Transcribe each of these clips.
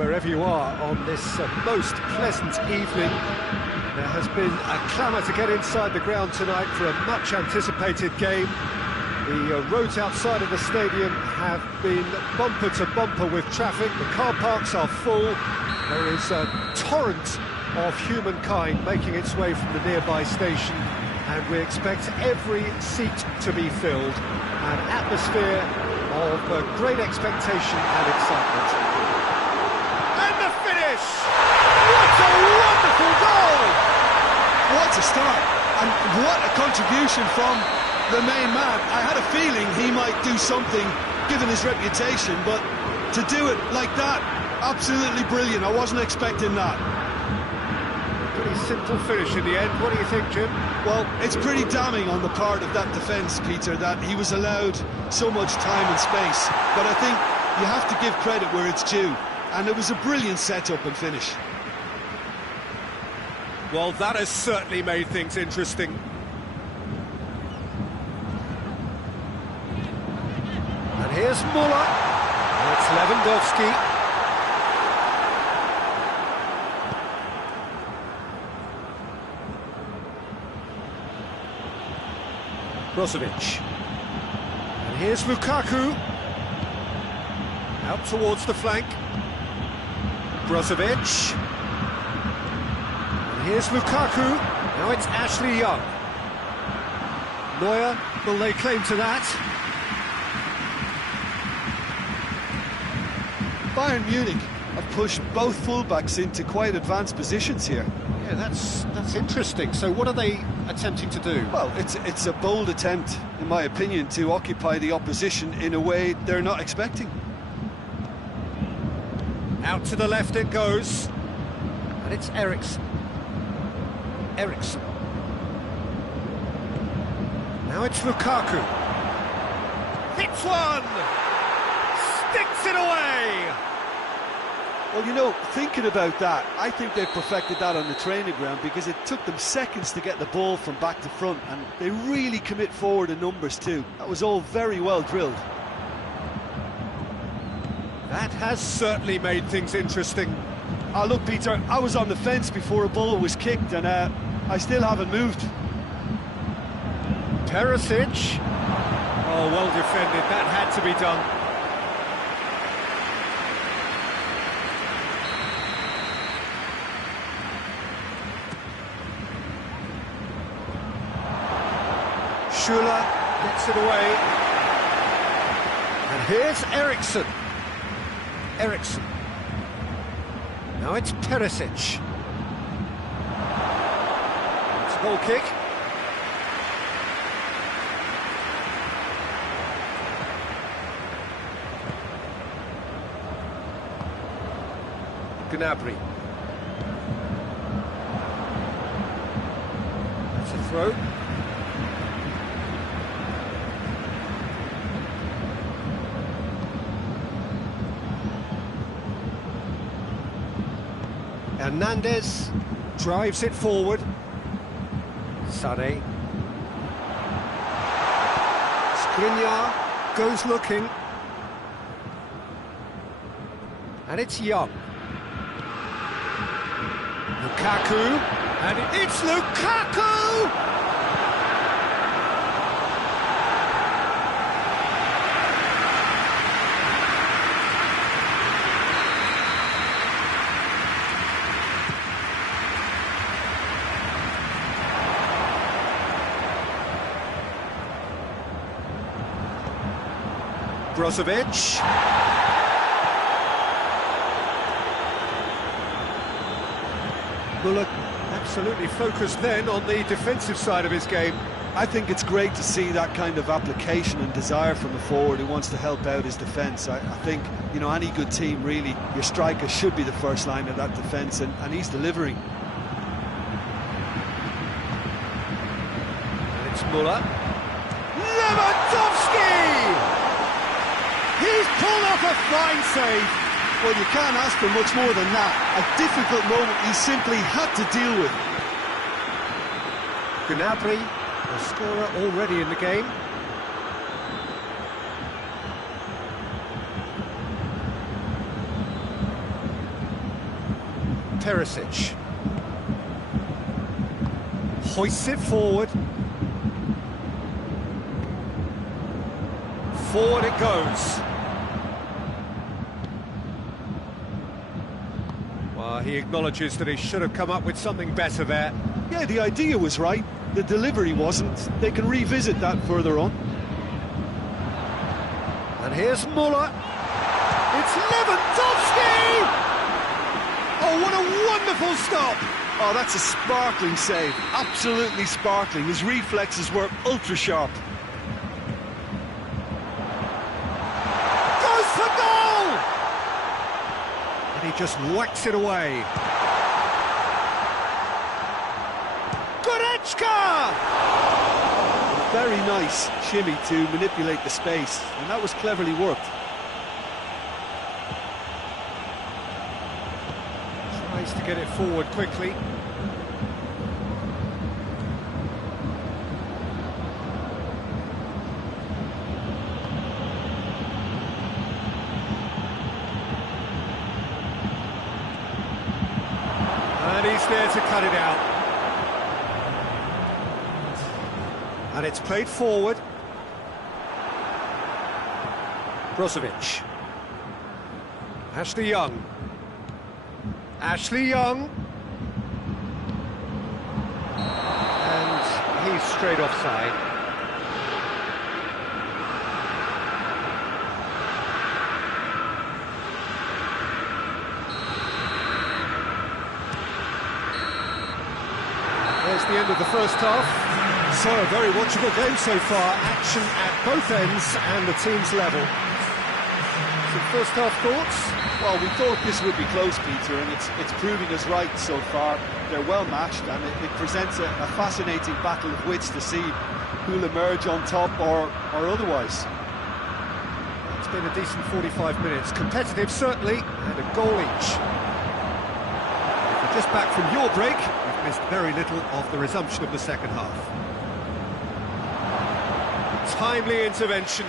wherever you are on this most pleasant evening. There has been a clamour to get inside the ground tonight for a much-anticipated game. The roads outside of the stadium have been bumper to bumper with traffic. The car parks are full. There is a torrent of humankind making its way from the nearby station, and we expect every seat to be filled. An atmosphere of great expectation and excitement. And the finish! What a wonderful goal! What a start, and what a contribution from the main man. I had a feeling he might do something, given his reputation, but to do it like that, absolutely brilliant. I wasn't expecting that. Pretty simple finish in the end. What do you think, Jim? Well, it's pretty damning on the part of that defence, Peter, that he was allowed so much time and space. But I think you have to give credit where it's due, and it was a brilliant setup and finish. Well, that has certainly made things interesting. And here's Muller. And it's Lewandowski. Brozovic. And here's Lukaku. Out towards the flank. Brozovic. And here's Lukaku. Now it's Ashley Young. Neuer will lay claim to that. Bayern Munich have pushed both fullbacks into quite advanced positions here. Yeah, that's interesting. So what are they attempting to do? Well, it's a bold attempt, in my opinion, to occupy the opposition in a way they're not expecting. Out to the left it goes. And it's Eriksen. Now it's Lukaku. Hits one! Sticks it away! Well, you know, thinking about that, I think they've perfected that on the training ground, because it took them seconds to get the ball from back to front, and they really commit forward in numbers too. That was all very well drilled. That has certainly made things interesting. Oh, look, Peter, I was on the fence before a ball was kicked, and I still haven't moved. Perisic. Oh, well defended. That had to be done. Schüller gets it away. And here's Eriksen. Now it's Perisic. It's a goal kick. Gnabry. That's a throw. Hernandez drives it forward. Sané. Skriniar goes looking. And it's Young. Lukaku. And it's Lukaku! Brozovic. Muller absolutely focused then on the defensive side of his game. I think it's great to see that kind of application and desire from a forward who wants to help out his defence. I think, you know, any good team, really, your striker should be the first line of that defence, and he's delivering. And it's Muller. Lewandowski! He's pulled off a fine save. Well, you can't ask for much more than that. A difficult moment he simply had to deal with. Gnabry, the scorer already in the game. Perisic. Hoists it forward. Forward it goes. Well, he acknowledges that he should have come up with something better there. Yeah, the idea was right, the delivery wasn't. They can revisit that further on. And here's Muller. It's Lewandowski! Oh, what a wonderful stop! Oh, that's a sparkling save, absolutely sparkling. His reflexes were ultra-sharp. Goes for goal! And he just whacks it away. Goretzka! Very nice shimmy to manipulate the space, and that was cleverly worked. Tries to get it forward quickly. And he's there to cut it out. And it's played forward. Brozovic. Ashley Young. Ashley Young. And he's straight offside. There's the end of the first half. So, a very watchable game so far. Action at both ends and the team's level. Some first half thoughts? Well, we thought this would be close, Peter, and it's proving us right so far. They're well matched, and it presents a fascinating battle of wits to see who'll emerge on top or otherwise. It's been a decent 45 minutes. Competitive, certainly, and a goal each. If you're just back from your break, you've missed very little of the resumption of the second half. Timely intervention.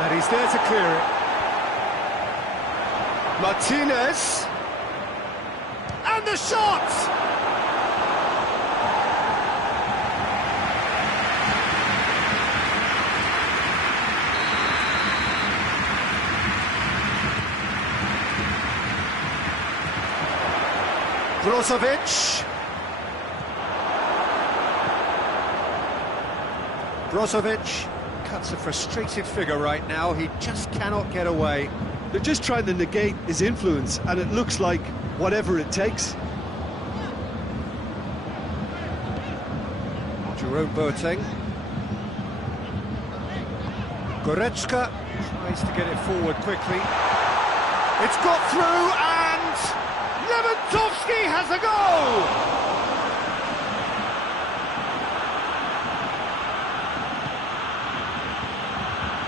And he's there to clear it. Martinez. And the shot! Brozovic. Brozovic cuts a frustrated figure right now. He just cannot get away. They're just trying to negate his influence, and it looks like whatever it takes. Jerome Boateng. Goretzka tries to get it forward quickly. It's got through, and Lewandowski has a goal!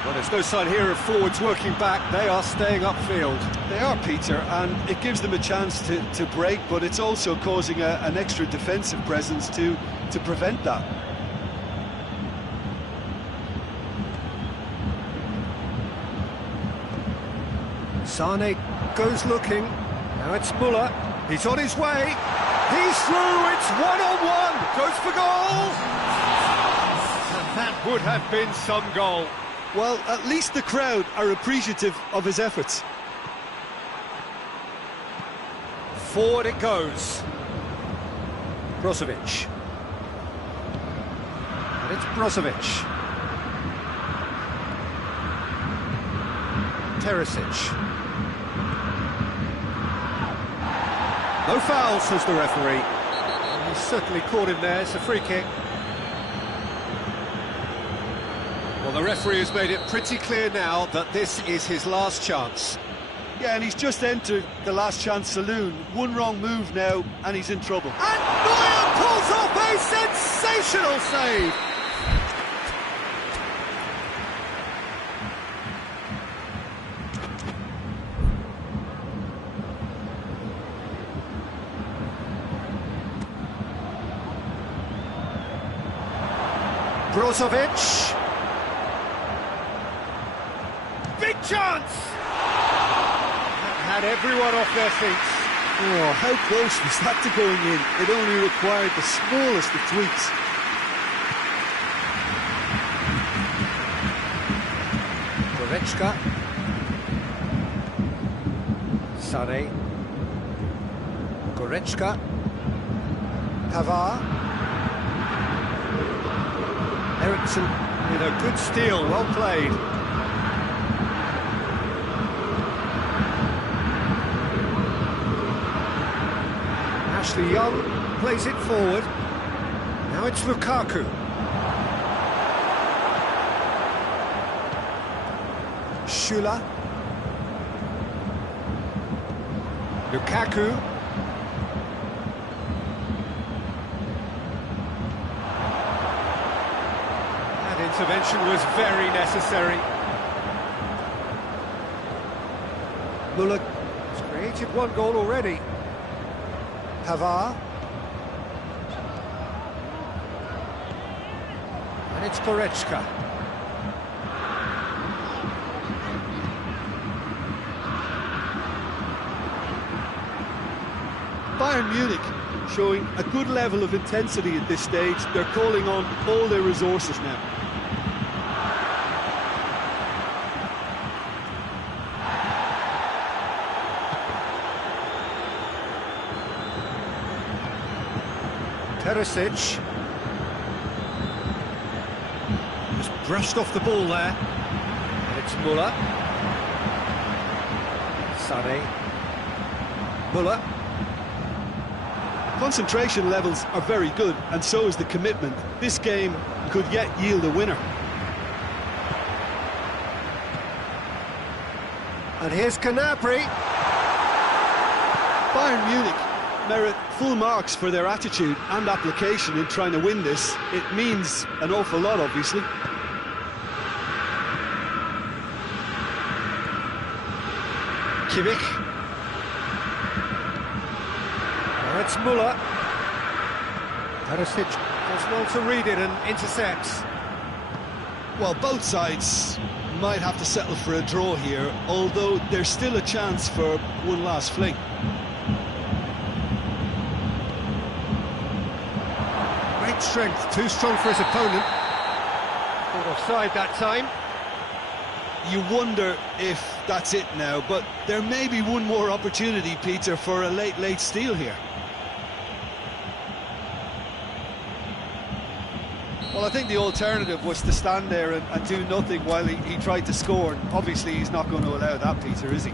Well, there's no sign here of forwards working back. They are staying upfield. They are, Peter, and it gives them a chance to break, but it's also causing an extra defensive presence to prevent that. Sane goes looking. Now it's Muller. He's on his way. He's through. It's one-on-one. Goes for goal. And that would have been some goal. Well, at least the crowd are appreciative of his efforts. Forward it goes. Brozovic. And it's Brozovic. Perisic. No foul, says the referee. And he's certainly caught him there. It's a free kick. Well, the referee has made it pretty clear now that this is his last chance. Yeah, and he's just entered the last chance saloon. One wrong move now, and he's in trouble. And Neuer pulls off a sensational save! Brozovic. Chance! That had everyone off their feet. Oh, how close was that to going in? It only required the smallest of tweaks. Goretzka. Sané. Goretzka. Pavard. Eriksson with a good steal, well played. Ashley Young plays it forward. Now it's Lukaku. Schüller. Lukaku. That intervention was very necessary. Muller has created one goal already. Pavard. And it's Goretzka. Bayern Munich showing a good level of intensity at this stage. They're calling on all their resources now. Perisic. Just brushed off the ball there. And it's Muller. Sané. Muller. Concentration levels are very good, and so is the commitment. This game could yet yield a winner. And here's Gnabry. Bayern Munich merit full marks for their attitude and application in trying to win this. It means an awful lot, obviously. Kimmich. Now it's Muller. Perisic does well to read it and intercepts. Well, both sides might have to settle for a draw here, although there's still a chance for one last fling. Great strength, too strong for his opponent. Caught offside that time. You wonder if that's it now, but there may be one more opportunity, Peter, for a late steal here. Well, I think the alternative was to stand there and do nothing while he tried to score. And obviously, he's not going to allow that, Peter, is he?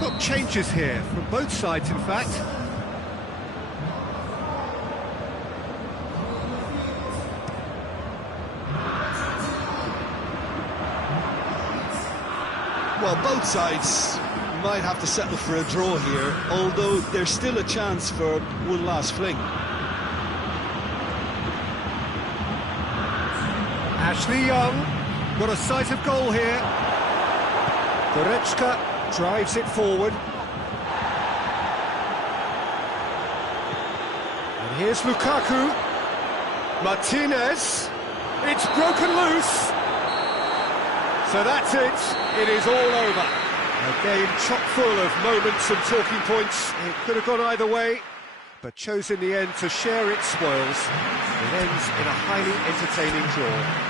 Got changes here from both sides, in fact. Well, both sides might have to settle for a draw here, although there's still a chance for one last fling. Ashley Young got a sight of goal here. Goretzka drives it forward. And here's Lukaku. Martinez. It's broken loose. So that's it. It is all over. A game chock full of moments and talking points. It could have gone either way, but chose in the end to share its spoils. It ends in a highly entertaining draw.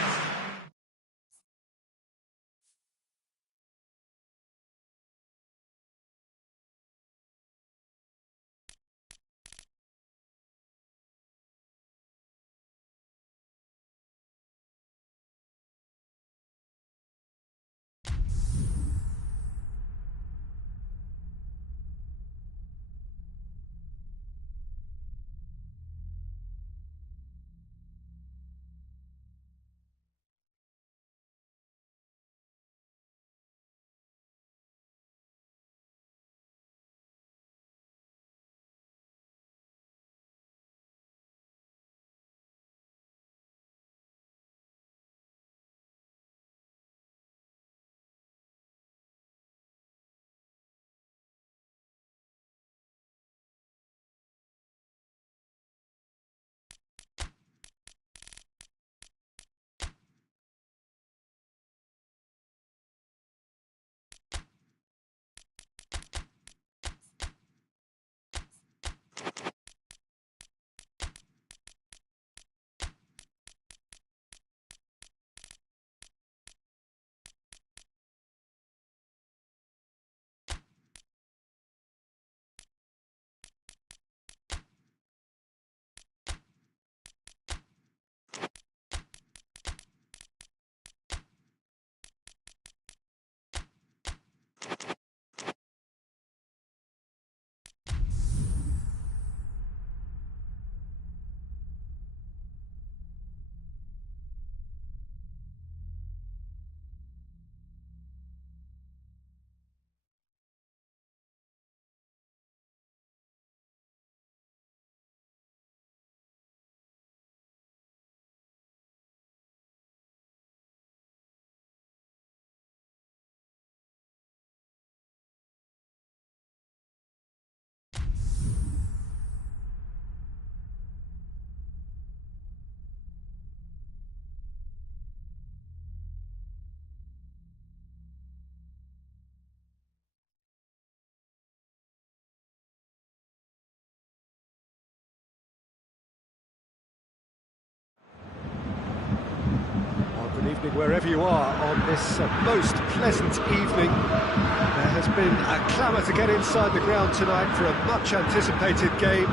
morning, wherever you are on this most pleasant evening. There has been a clamour to get inside the ground tonight for a much-anticipated game.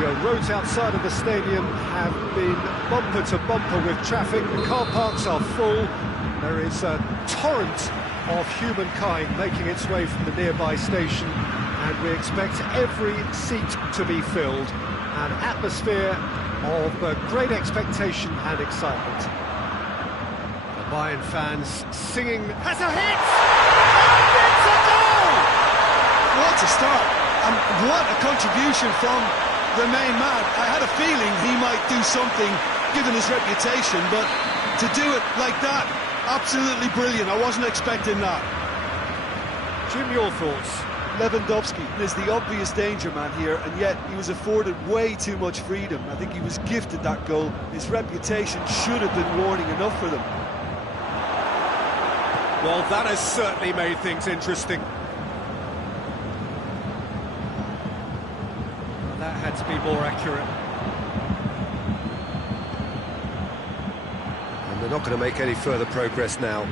The roads outside of the stadium have been bumper to bumper with traffic. The car parks are full. There is a torrent of humankind making its way from the nearby station, and we expect every seat to be filled. An atmosphere of great expectation and excitement. The Bayern fans singing, has a hit! And it's a goal! What a start, and what a contribution from the main man. I had a feeling he might do something, given his reputation, but to do it like that, absolutely brilliant. I wasn't expecting that. Jim, your thoughts? Lewandowski is the obvious danger man here, and yet he was afforded way too much freedom. I think he was gifted that goal. His reputation should have been warning enough for them. Well, that has certainly made things interesting. That had to be more accurate. And they're not going to make any further progress now.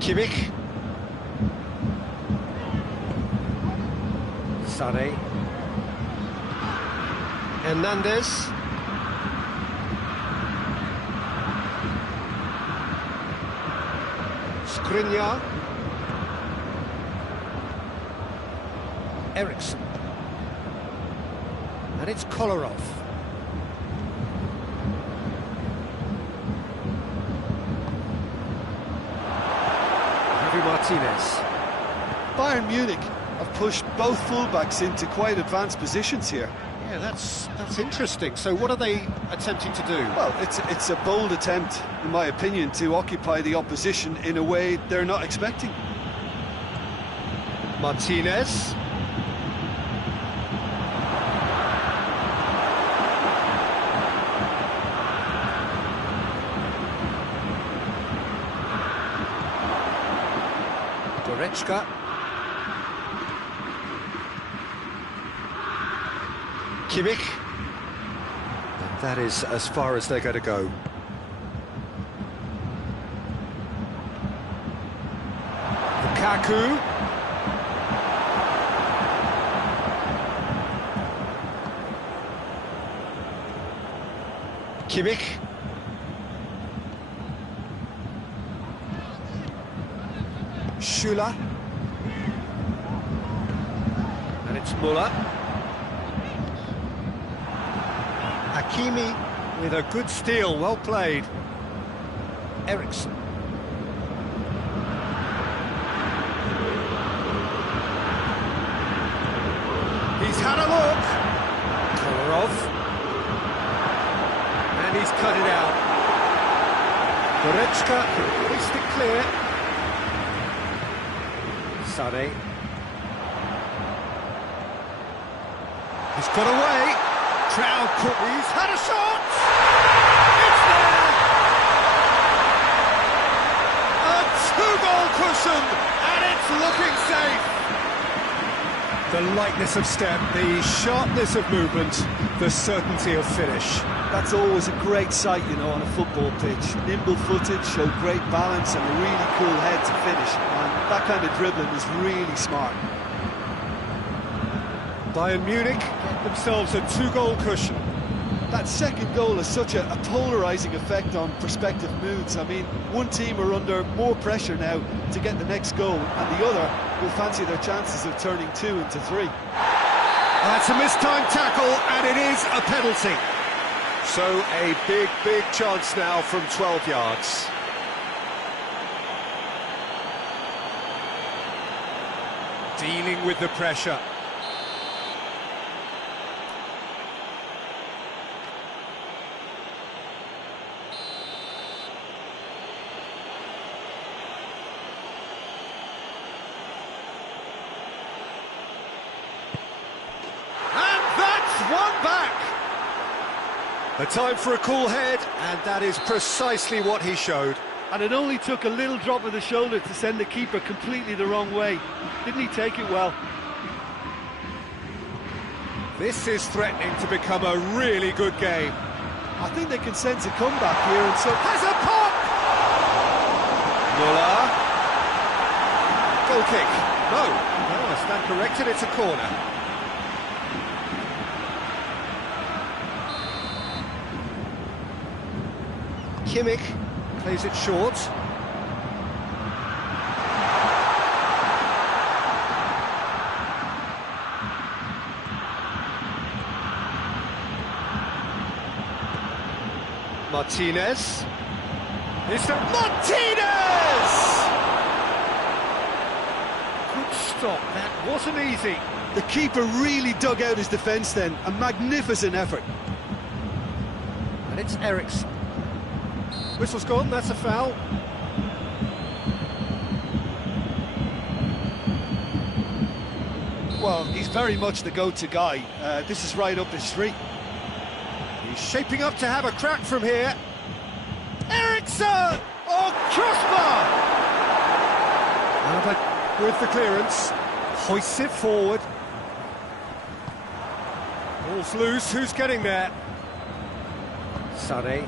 Kimmich. Sané. Hernandez. Skriniar. Eriksson. And it's Kolarov. Martinez. Bayern Munich have pushed both fullbacks into quite advanced positions here. Yeah, that's interesting. So what are they attempting to do? Well, it's a bold attempt, in my opinion, to occupy the opposition in a way they're not expecting. Martinez. Goretzka. Kimmich. And that is as far as they're going to go. Lukaku. Kimmich. Schüller. And it's Müller. Hakimi with a good steal, well played. Eriksson. He's had a look. Kolarov. And he's cut it out. Goretzka hoist it clear. Sané. He's got away. Trout, he's had a shot! It's there! A two-goal cushion, and it's looking safe! The lightness of step, the sharpness of movement, the certainty of finish. That's always a great sight, you know, on a football pitch. Nimble-footed, showed great balance and a really cool head to finish. And that kind of dribbling is really smart. Bayern Munich get themselves a two-goal cushion. That second goal has such a polarising effect on prospective moods. I mean, one team are under more pressure now to get the next goal, and the other will fancy their chances of turning 2 into 3. That's a mistimed tackle, and it is a penalty. So a big chance now from 12 yards. Dealing with the pressure. A time for a cool head, and that is precisely what he showed. And it only took a little drop of the shoulder to send the keeper completely the wrong way. Didn't he take it well? This is threatening to become a really good game. I think they can sense a comeback here, and so... Has a pop! Muller. Goal kick. No, I stand corrected, it's a corner. Kimmich plays it short. Martinez. It's Martinez! Good stop, that wasn't easy. The keeper really dug out his defence then, a magnificent effort. And it's Eriksen. Whistle's gone, that's a foul. Well, he's very much the go-to guy. This is right up his street. He's shaping up to have a crack from here. Eriksen! Oh, crossbar! But with the clearance, hoists it forward. Ball's loose, who's getting there? Sané.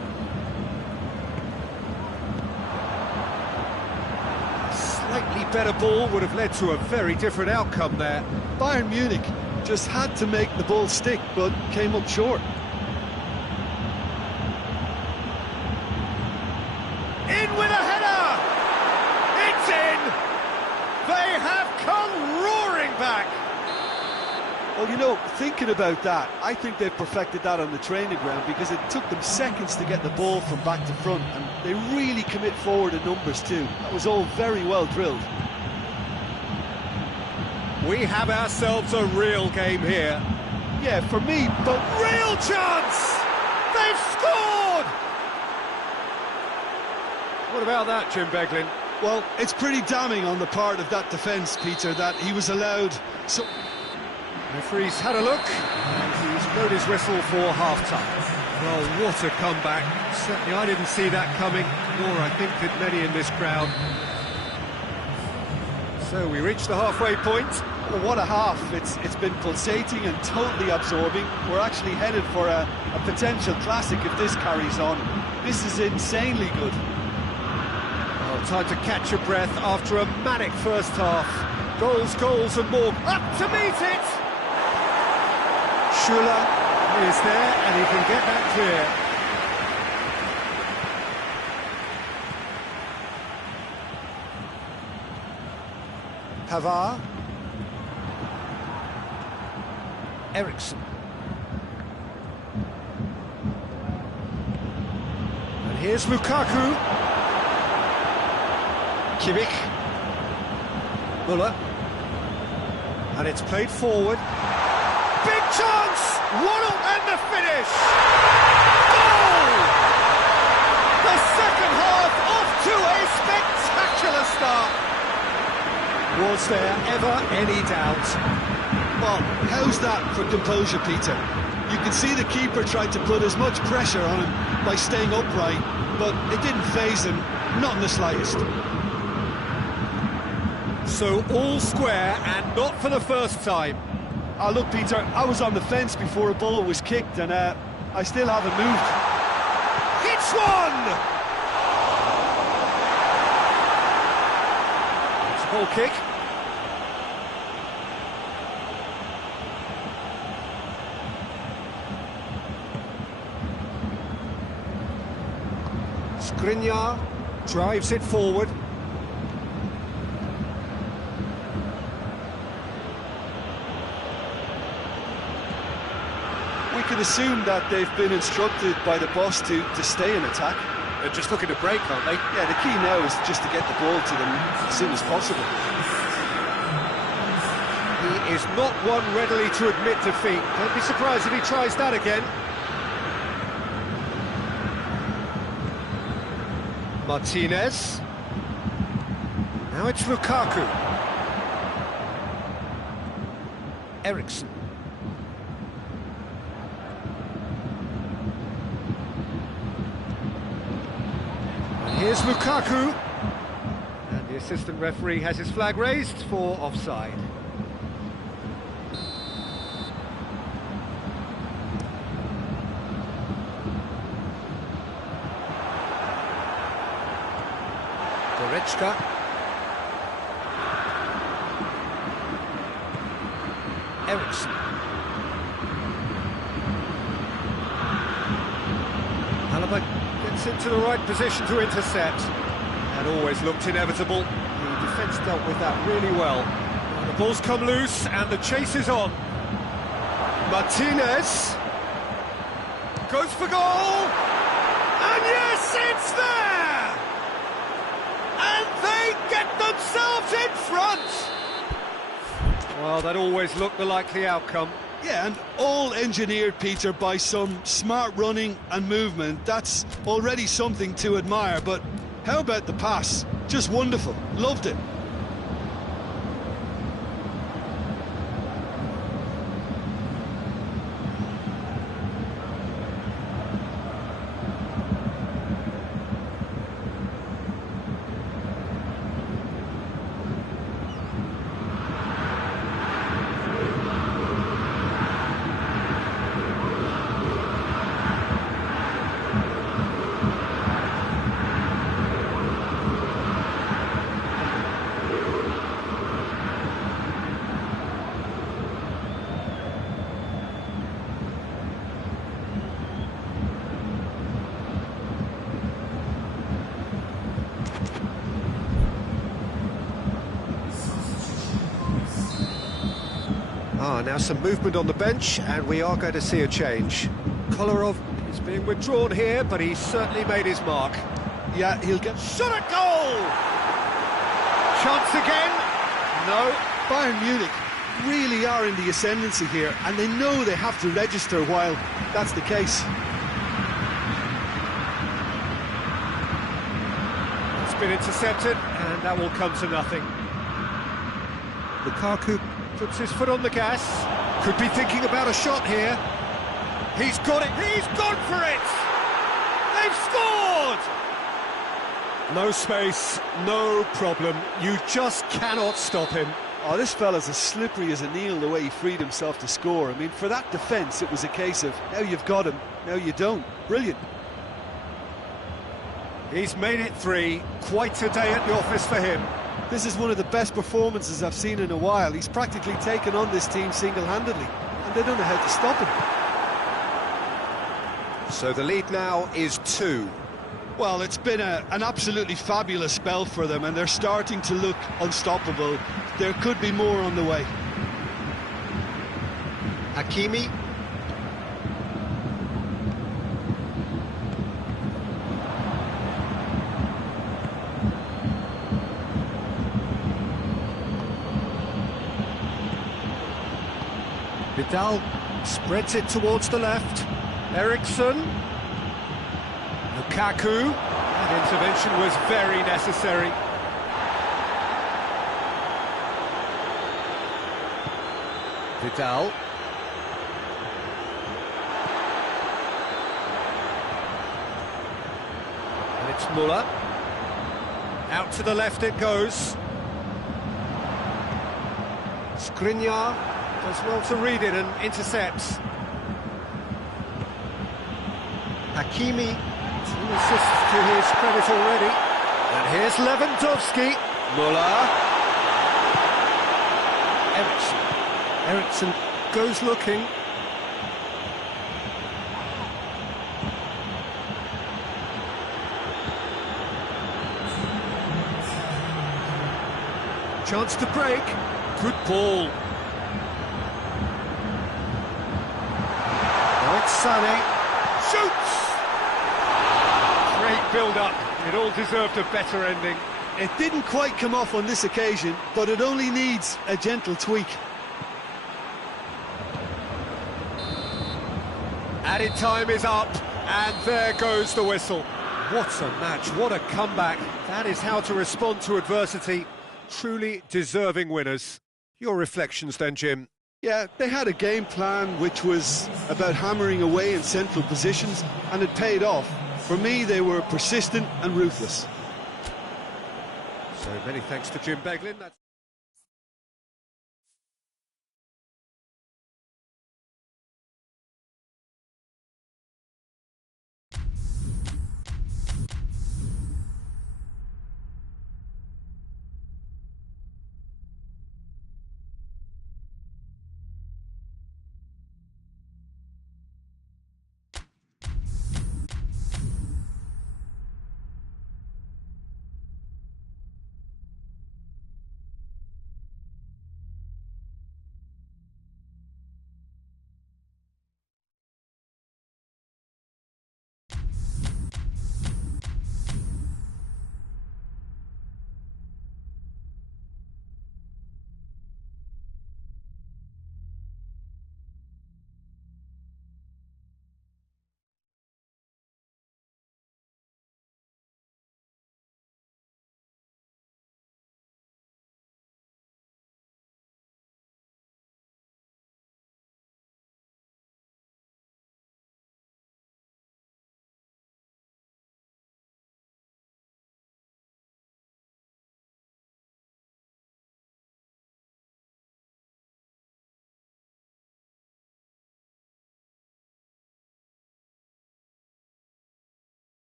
Slightly better ball would have led to a very different outcome there. Bayern Munich just had to make the ball stick, but came up short. In with a header! It's in! They have come roaring back! Well, you know, thinking about that, I think they've perfected that on the training ground because it took them seconds to get the ball from back to front, and they really commit forward in numbers too. That was all very well drilled. We have ourselves a real game here. Yeah, for me, but Real chance! They've scored! What about that, Jim Beglin? well, it's pretty damning on the part of that defence, Peter, that he was allowed so... Referee's had a look, and he's blown his whistle for half-time. Well, what a comeback. Certainly I didn't see that coming, nor I think did many in this crowd. So we reach the halfway point. Well, what a half. It's been pulsating and totally absorbing. We're actually headed for a potential classic if this carries on. This is insanely good. Oh, time to catch your breath after a manic first half. Goals, goals and more. Up to meet it! Schuller is there and he can get that clear. Pavard. Eriksen. And here's Lukaku. Kimmich. Muller. And it's played forward. Big chance! Waddle and the finish! Goal! The second half off to a spectacular start. Was there ever any doubt? Well, how's that for composure, Peter? You can see the keeper tried to put as much pressure on him by staying upright, but it didn't faze him, not in the slightest. So all square and not for the first time. Look, Peter, I was on the fence before a ball was kicked and I still haven't moved. Hits one! It's a ball kick. Skriniar drives it forward. We can assume that they've been instructed by the boss to stay in attack. They're just looking to break, aren't they? Yeah, the key now is just to get the ball to them as soon as possible. He is not one readily to admit defeat. Don't be surprised if he tries that again. Martinez. Now it's Lukaku. Eriksen. And here's Lukaku. And the assistant referee has his flag raised for offside. Goretzka. Eriksson. Alaba gets into the right position to intercept. That always looked inevitable. The defence dealt with that really well. And the ball's come loose and the chase is on. Martinez goes for goal. And yes, it's there! And they get themselves in front! Well, that always looked the likely outcome. Yeah, and all engineered, Peter, by some smart running and movement. That's already something to admire, but how about the pass? Just wonderful. Loved it. Now some movement on the bench, and we are going to see a change. Kolarov is being withdrawn here, but he's certainly made his mark. Yeah, he'll get... Shot at goal! Chance again? No. Bayern Munich really are in the ascendancy here, and they know they have to register while that's the case. It's been intercepted, and that will come to nothing. Lukaku puts his foot on the gas. Could be thinking about a shot here. He's got it. He's gone for it. They've scored. No space, no problem. You just cannot stop him. Oh, this fella's as slippery as a needle the way he freed himself to score. I mean, for that defence, it was a case of now you've got him, now you don't. Brilliant. He's made it 3. Quite a day at the office for him. This is one of the best performances I've seen in a while. He's practically taken on this team single-handedly, and they don't know how to stop him. So the lead now is 2. Well, it's been an absolutely fabulous spell for them, and they're starting to look unstoppable. There could be more on the way. Hakimi. Vidal spreads it towards the left. Eriksson. Lukaku. That intervention was very necessary. Vidal. And it's Muller. Out to the left it goes. Skriniar does well to read it and intercepts. Hakimi, 2 assists to his credit already. And here's Lewandowski. Muller. Eriksson goes looking. Chance to break. Good ball. Sané shoots! Great build-up. It all deserved a better ending. It didn't quite come off on this occasion, but it only needs a gentle tweak. Added time is up, and there goes the whistle. What a match, what a comeback. That is how to respond to adversity. Truly deserving winners. Your reflections then, Jim? Yeah, they had a game plan which was about hammering away in central positions, and it paid off. For me, they were persistent and ruthless. So many thanks to Jim Beglin.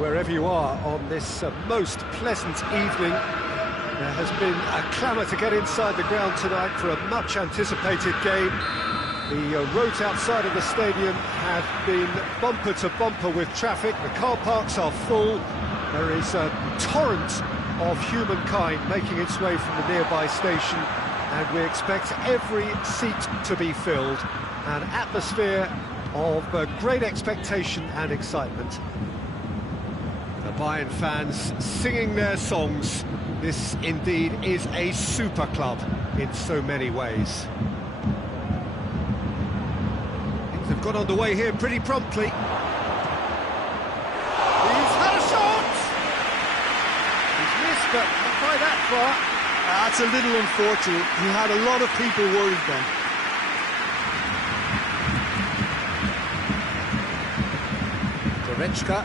wherever you are on this most pleasant evening. There has been a clamour to get inside the ground tonight for a much-anticipated game. The roads outside of the stadium have been bumper to bumper with traffic. The car parks are full. There is a torrent of humankind making its way from the nearby station, and we expect every seat to be filled. An atmosphere of great expectation and excitement. The Bayern fans singing their songs. This indeed is a super club in so many ways. Things have got underway here pretty promptly. He's had a shot! He's missed, but not by that far. That's a little unfortunate. He had a lot of people worried then. Goretzka.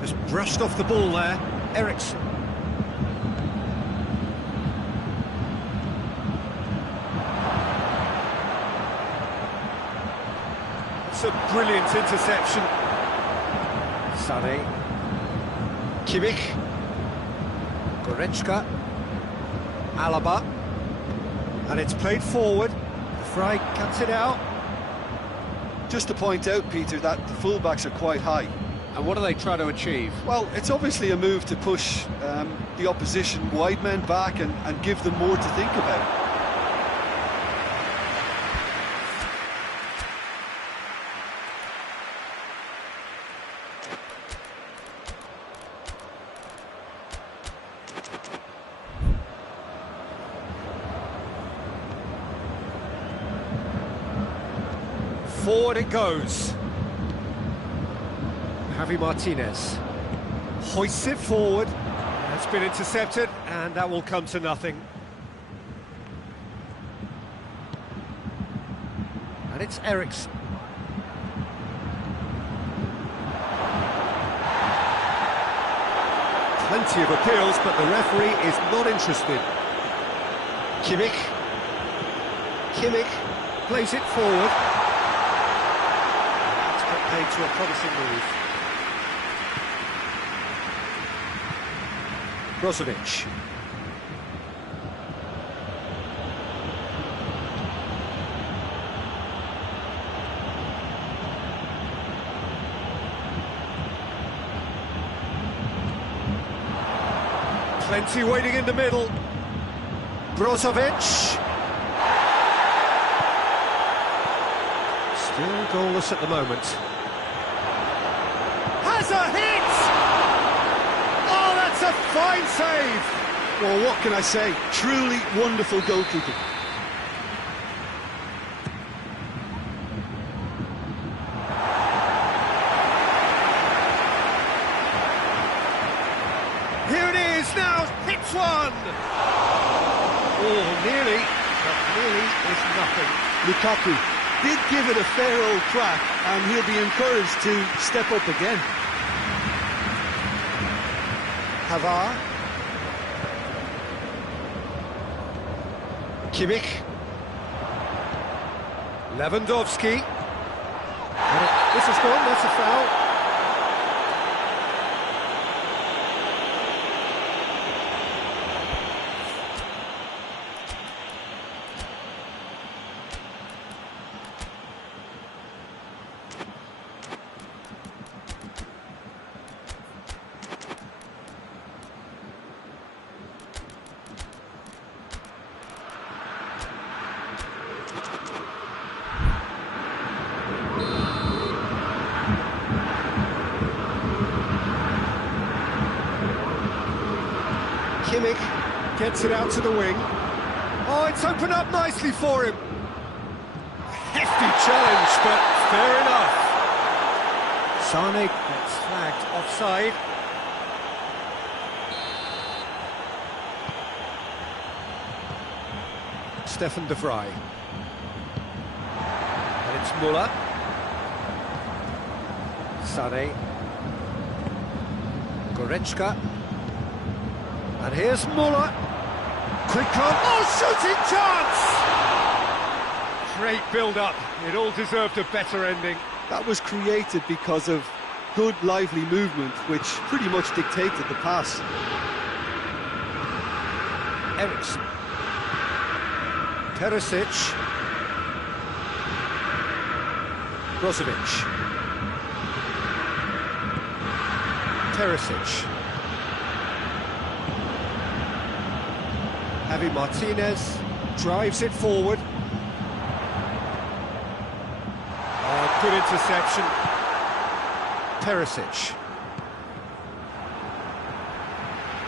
Just brushed off the ball there. Eriksen. It's a brilliant interception. Sané. Kimmich. Goretzka. Alaba. And it's played forward. Fry cuts it out. Just to point out, Peter, that the fullbacks are quite high. And what do they try to achieve? Well, it's obviously a move to push the opposition wide men back and give them more to think about. Forward it goes. Javi Martinez hoists it forward. That's been intercepted, and that will come to nothing. And it's Eriksen. Plenty of appeals, but the referee is not interested. Kimmich. Kimmich plays it forward. Paid to a promising move. Brozovic. Plenty waiting in the middle. Brozovic. Still goalless at the moment. Has a hit! Oh, that's a fine save! Well, what can I say? Truly wonderful goalkeeping. Here it is now, hits one! Oh, nearly, but nearly is nothing. Lukaku did give it a fair old crack, and he'll be encouraged to step up again. Havar. Kimmich. Lewandowski. This is gone, that's a foul. Kimmich gets it out to the wing. Oh, it's opened up nicely for him. Hefty challenge, but fair enough. Sané gets flagged offside. Stefan de Vrij. And it's Müller. Sané. Goretzka. And here's Müller. Quick on. Oh, shooting chance! Great build-up. It all deserved a better ending. That was created because of good, lively movement, which pretty much dictated the pass. Eriksson. Perisic. Brozovic. Perisic. Javi Martinez drives it forward. Oh, good interception. Perisic.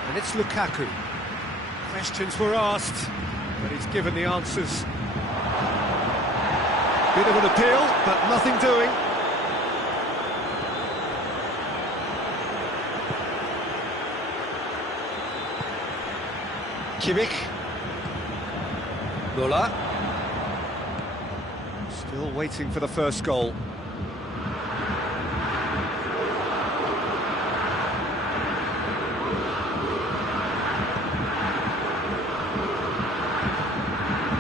And it's Lukaku. Questions were asked, but he's given the answers. Bit of an appeal, but nothing doing. Kimmich. Müller. Still waiting for the first goal.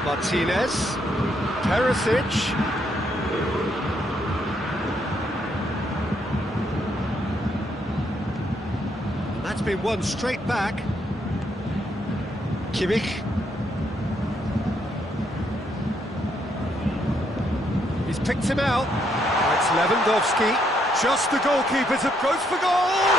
Martinez. Perisic. And that's been won straight back. Kimmich. He's picked him out. It's Lewandowski. Just the goalkeeper's approach for goal! Goal!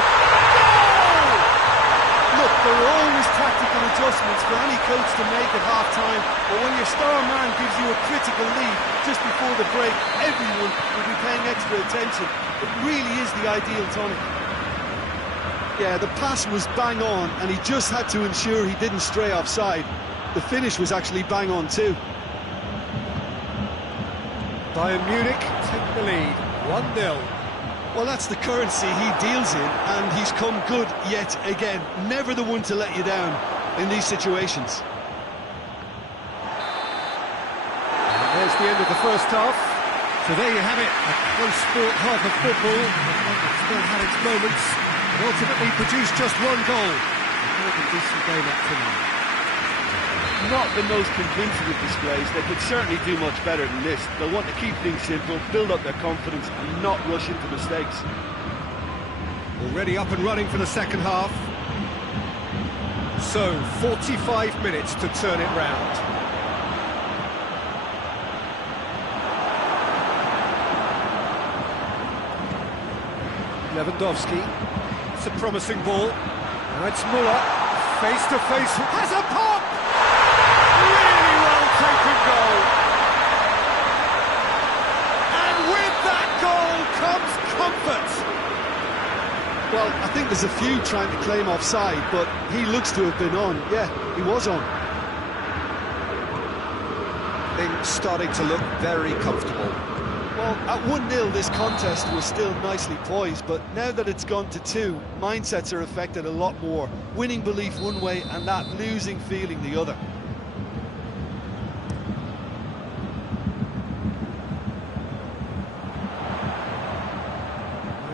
Look, there are always tactical adjustments for any coach to make at half-time, but when your star man gives you a critical lead just before the break, everyone will be paying extra attention. It really is the ideal tonic. Yeah, the pass was bang on, and he just had to ensure he didn't stray offside. The finish was actually bang on too. Bayern Munich take the lead, 1-0. Well, that's the currency he deals in, and he's come good yet again. Never the one to let you down in these situations. And there's the end of the first half. So there you have it, a close-fought half of football. It's still had its moments. And ultimately produced just one goal. A decent game up to now. Not the most convincing of displays. They could certainly do much better than this. They'll want to keep things simple, build up their confidence and not rush into mistakes. Already up and running for the second half. So, 45 minutes to turn it round. Lewandowski. It's a promising ball. Now it's Müller, face to face, has a pop! Really well taken goal. And with that goal comes comfort. Well, I think there's a few trying to claim offside, but he looks to have been on. Yeah, he was on. Things starting to look very comfortable. Well, at 1-0 this contest was still nicely poised, but now that it's gone to 2, mindsets are affected a lot more. Winning belief one way and that losing feeling the other.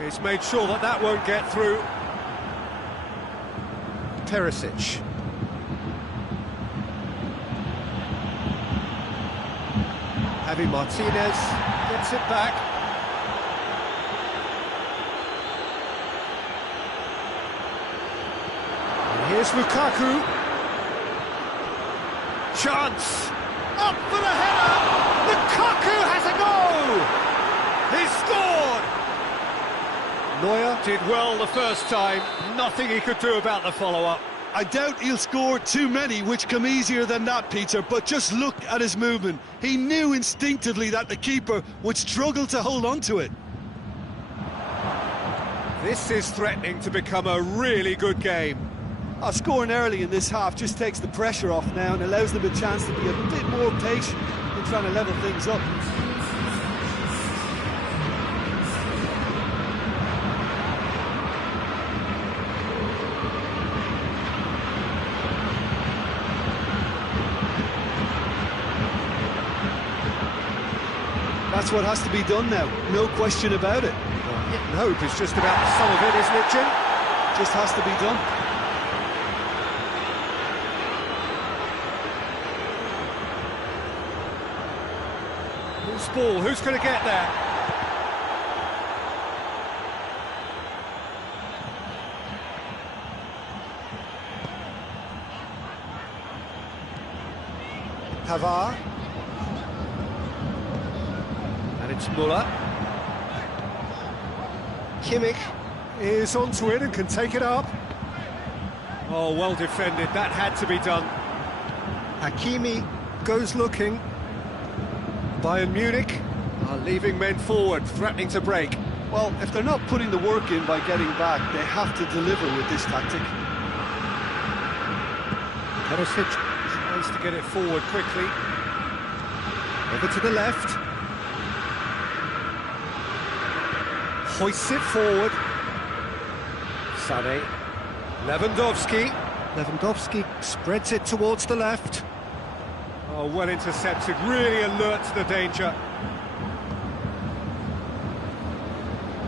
He's made sure that that won't get through. Perisic. Javi Martinez gets it back. And here's Lukaku. Chance. Up for the header. Lukaku has a goal. He's scored. Neuer did well the first time. Nothing he could do about the follow-up. I doubt he'll score too many, which come easier than that, Peter, but just look at his movement. He knew instinctively that the keeper would struggle to hold on to it. This is threatening to become a really good game. Scoring early in this half just takes the pressure off now and allows them a chance to be a bit more patient in trying to level things up. That's what has to be done now, no question about it. Well, hit and hope is just about the sum of it, isn't it, Jim? Just has to be done. Who's ball? Who's going to get there? Pavard. And it's Muller. Kimmich is onto it and can take it up. Oh, well defended, that had to be done. Hakimi goes looking. Bayern Munich are leaving men forward, threatening to break. Well, if they're not putting the work in by getting back, they have to deliver with this tactic. Perisic tries to get it forward quickly. Over to the left. Hoists it forward. Sané. Lewandowski spreads it towards the left. Oh, well intercepted, really alert to the danger.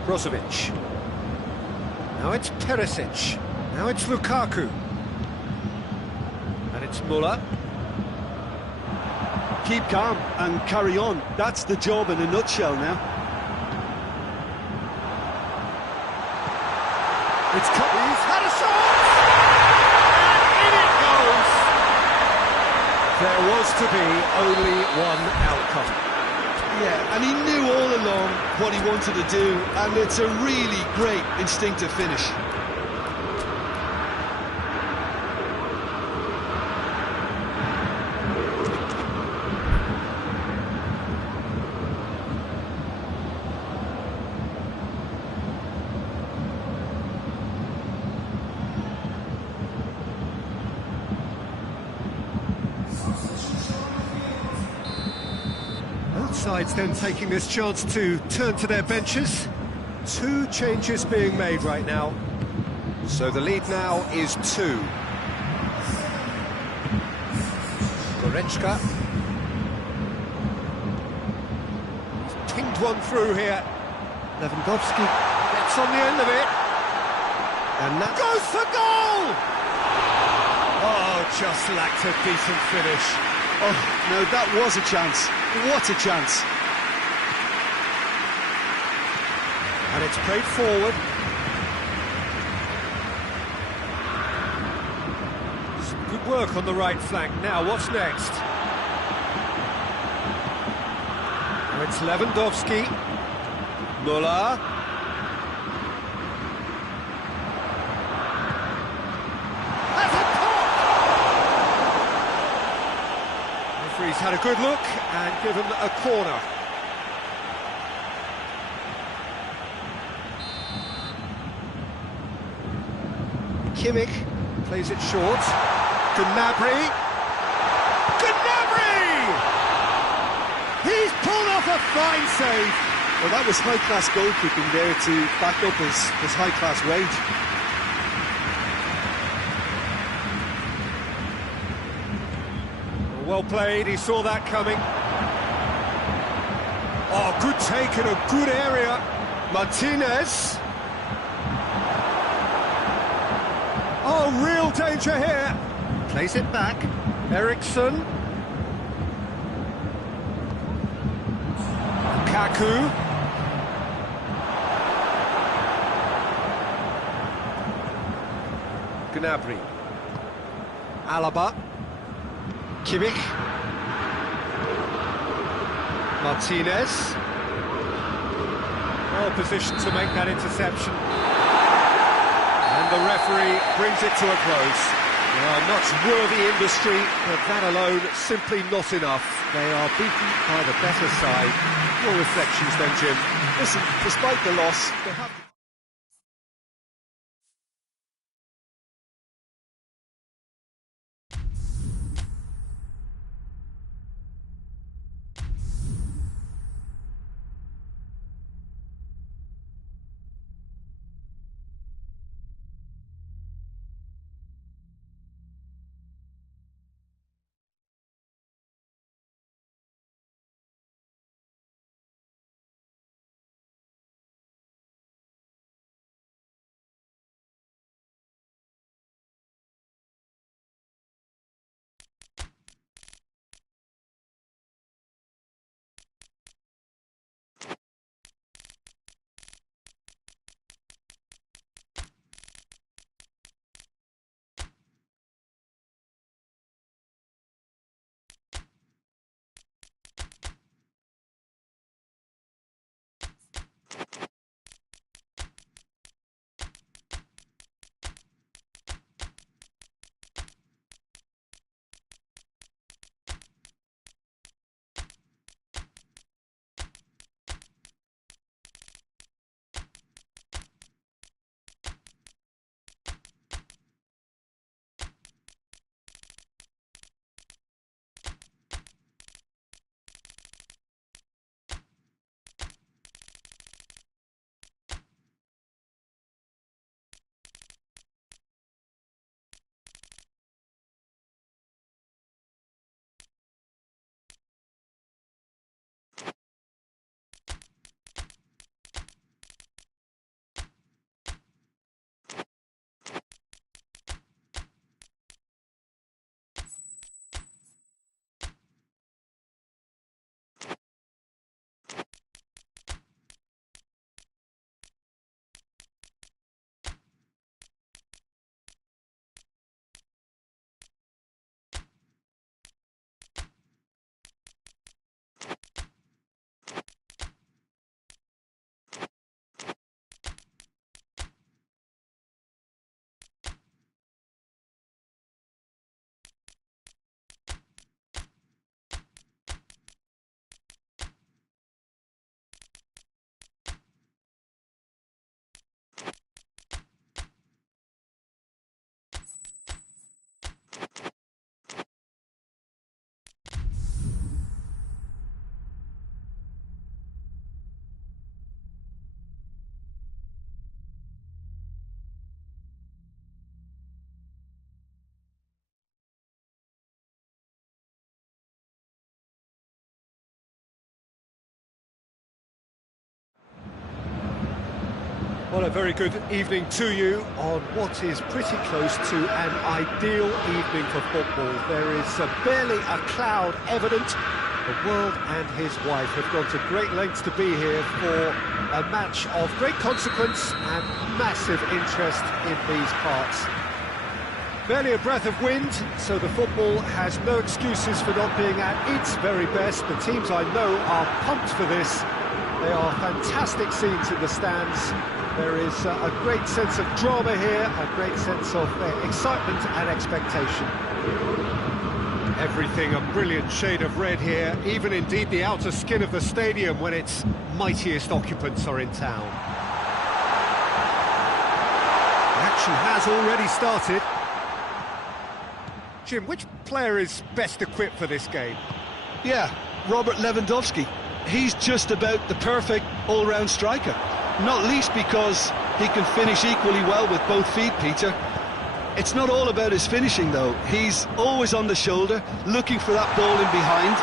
Brozovic. Now it's Perisic. Now it's Lukaku. And it's Muller. Keep calm and carry on. That's the job in a nutshell now. It's cut. He's had a shot! And in it goes! There was to be only one outcome. Yeah, and he knew all along what he wanted to do, and it's a really great instinctive finish. Both sides then taking this chance to turn to their benches. 2 changes being made right now. So the lead now is 2. Goretzka. He's pinged one through here. Lewandowski gets on the end of it. And that goes for goal! Oh, just lacked a decent finish. Oh, no, that was a chance. What a chance. And it's played forward. Some good work on the right flank. Now, what's next? Now it's Lewandowski. Muller. That's a pop! Referee's had a good look and given a corner. Kimmich plays it short. Gnabry. He's pulled off a fine save. Well, that was high-class goalkeeping there to back up his high-class wage. Well played, he saw that coming. Oh, good take in a good area. Martinez. Oh, real danger here. Plays it back. Eriksson. Lukaku. Gnabry. Alaba. Kimmich. Martinez. Well positioned to make that interception. And the referee brings it to a close. Well, much worthy industry, but that alone simply not enough. They are beaten by the better side. Your reflections then, Jim? Listen, despite the loss, they have... Well, a very good evening to you on what is pretty close to an ideal evening for football. There is barely a cloud evident. The world and his wife have gone to great lengths to be here for a match of great consequence and massive interest in these parts. Barely a breath of wind, so the football has no excuses for not being at its very best. The teams I know are pumped for this. They are fantastic scenes in the stands. There is a great sense of drama here, a great sense of excitement and expectation. Everything a brilliant shade of red here, even indeed the outer skin of the stadium when its mightiest occupants are in town. The action has already started. Jim, which player is best equipped for this game? Yeah, Robert Lewandowski. He's just about the perfect all-round striker. Not least because he can finish equally well with both feet, Peter. It's not all about his finishing, though. He's always on the shoulder, looking for that ball in behind,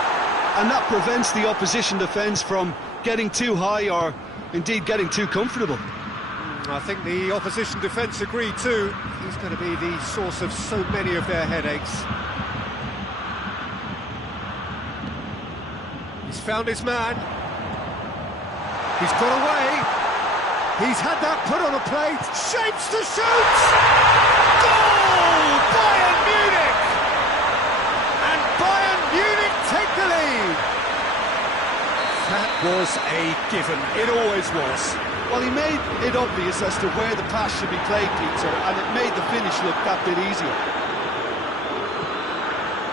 and that prevents the opposition defence from getting too high or, indeed, getting too comfortable. I think the opposition defence agree too. He's going to be the source of so many of their headaches. He's found his man. He's got away. He's had that put on a plate. Shapes to shoot! Goal! Bayern Munich! And Bayern Munich take the lead. That was a given. It always was. Well, he made it obvious as to where the pass should be played, Peter, and it made the finish look that bit easier.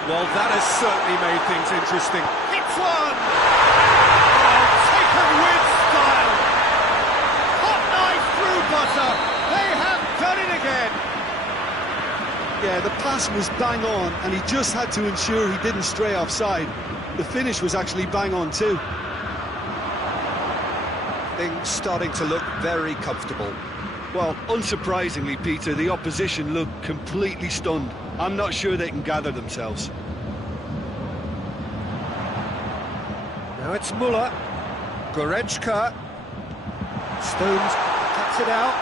Well, that has certainly made things interesting. Hits one! Oh, taken with style! Hot knife through butter! They have done it again! Yeah, the pass was bang on, and he just had to ensure he didn't stray offside. The finish was actually bang on too. Things starting to look very comfortable. Well, unsurprisingly, Peter, the opposition look completely stunned. I'm not sure they can gather themselves. Now it's Muller. Goretzka. Stones cuts it out.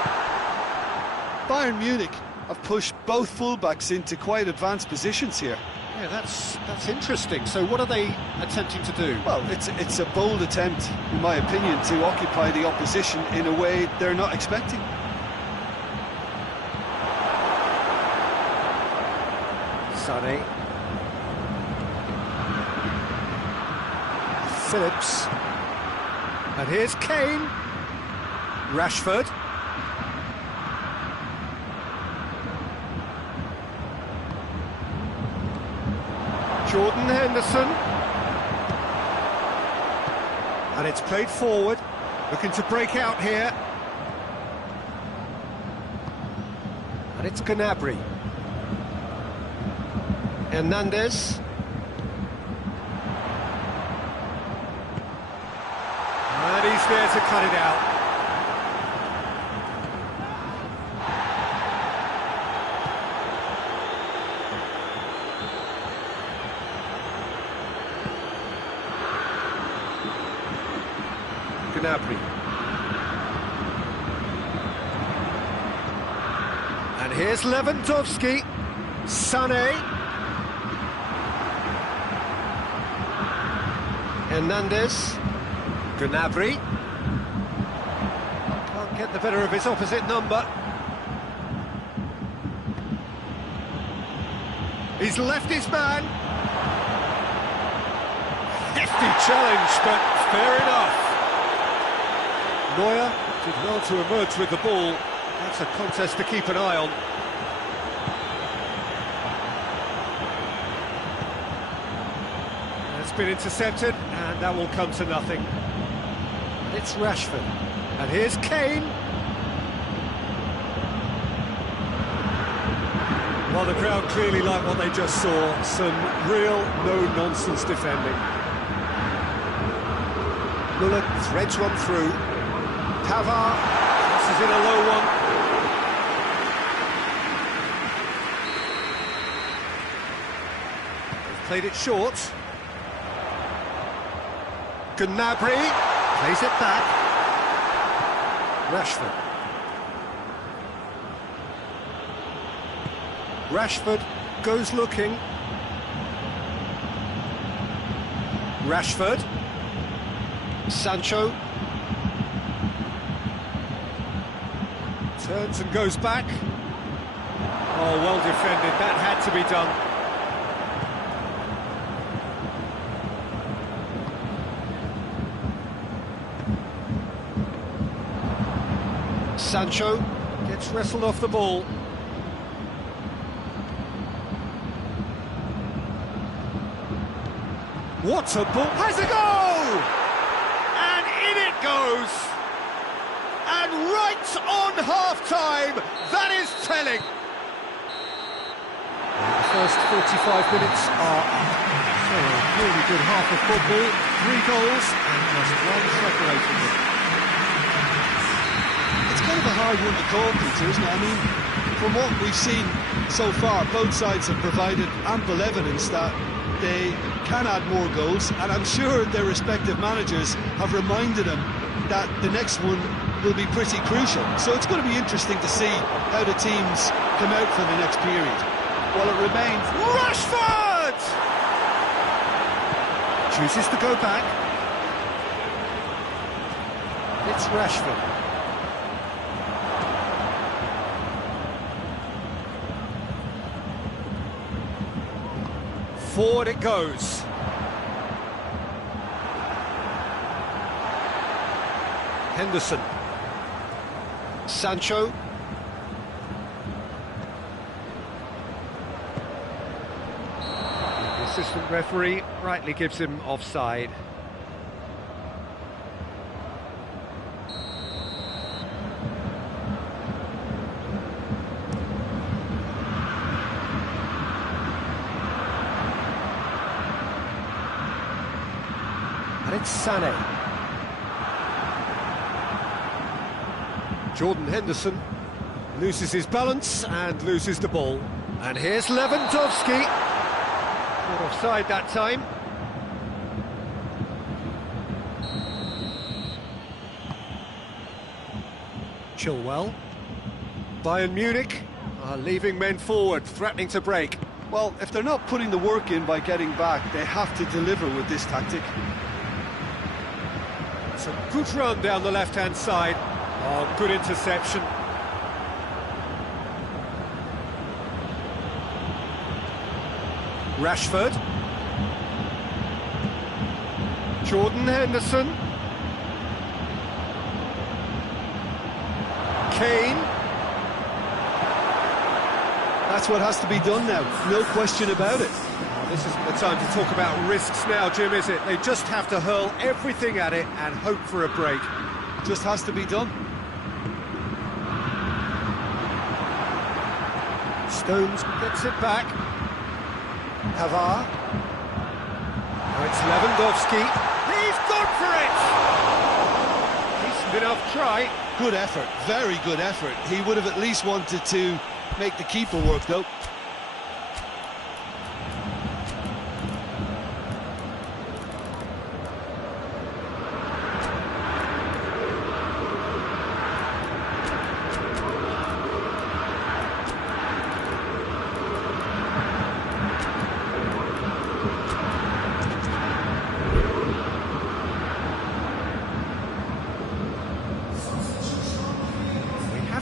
Bayern Munich have pushed both fullbacks into quite advanced positions here. Yeah, that's interesting. So what are they attempting to do? Well, it's a bold attempt, in my opinion, to occupy the opposition in a way they're not expecting. Sané. Phillips. And here's Kane. Rashford. Jordan Henderson. And it's played forward. Looking to break out here. And it's Gnabry. Hernandez. And he's there to cut it out. Gnabry. And here's Lewandowski. Sané. Hernandez. Gnabry. Can't get the better of his opposite number. He's left his man. Hefty challenge, but fair enough. Neuer did well to emerge with the ball. That's a contest to keep an eye on. It's been intercepted, and that will come to nothing. It's Rashford. And here's Kane. Well, the crowd clearly like what they just saw. Some real no-nonsense defending. Muller threads one through. Pavard passes in a low one. They've played it short. Gnabry plays it back. Rashford. Rashford goes looking. Rashford. Sancho. Turns and goes back. Oh, well defended. That had to be done. Sancho gets wrestled off the ball. What a ball! Has a goal! And in it goes! And right on half-time, that is telling! The first 45 minutes are so a really good half of football, 3 goals and just one separating them. It's kind of a hard one to call, Peter, isn't it? I mean, from what we've seen so far, both sides have provided ample evidence that they can add more goals, and I'm sure their respective managers have reminded them that the next one will be pretty crucial. So it's going to be interesting to see how the teams come out for the next period. Well, it remains... Rashford! Chooses to go back. It's Rashford. Forward it goes. Henderson. Sancho. The assistant referee rightly gives him offside. And it's Sané. Jordan Henderson loses his balance and loses the ball. And here's Lewandowski. Not offside that time. Chilwell. Bayern Munich are leaving men forward, threatening to break. Well, if they're not putting the work in by getting back, they have to deliver with this tactic. It's a good run down the left-hand side. Oh, good interception. Rashford. Jordan Henderson. Kane. That's what has to be done now, no question about it. This isn't the time to talk about risks now, Jim, is it? They just have to hurl everything at it and hope for a break. Just has to be done. Stones gets it back. Pavard. Oh, it's Lewandowski. He's gone for it! Decent enough try. Good effort, very good effort. He would have at least wanted to make the keeper work, though.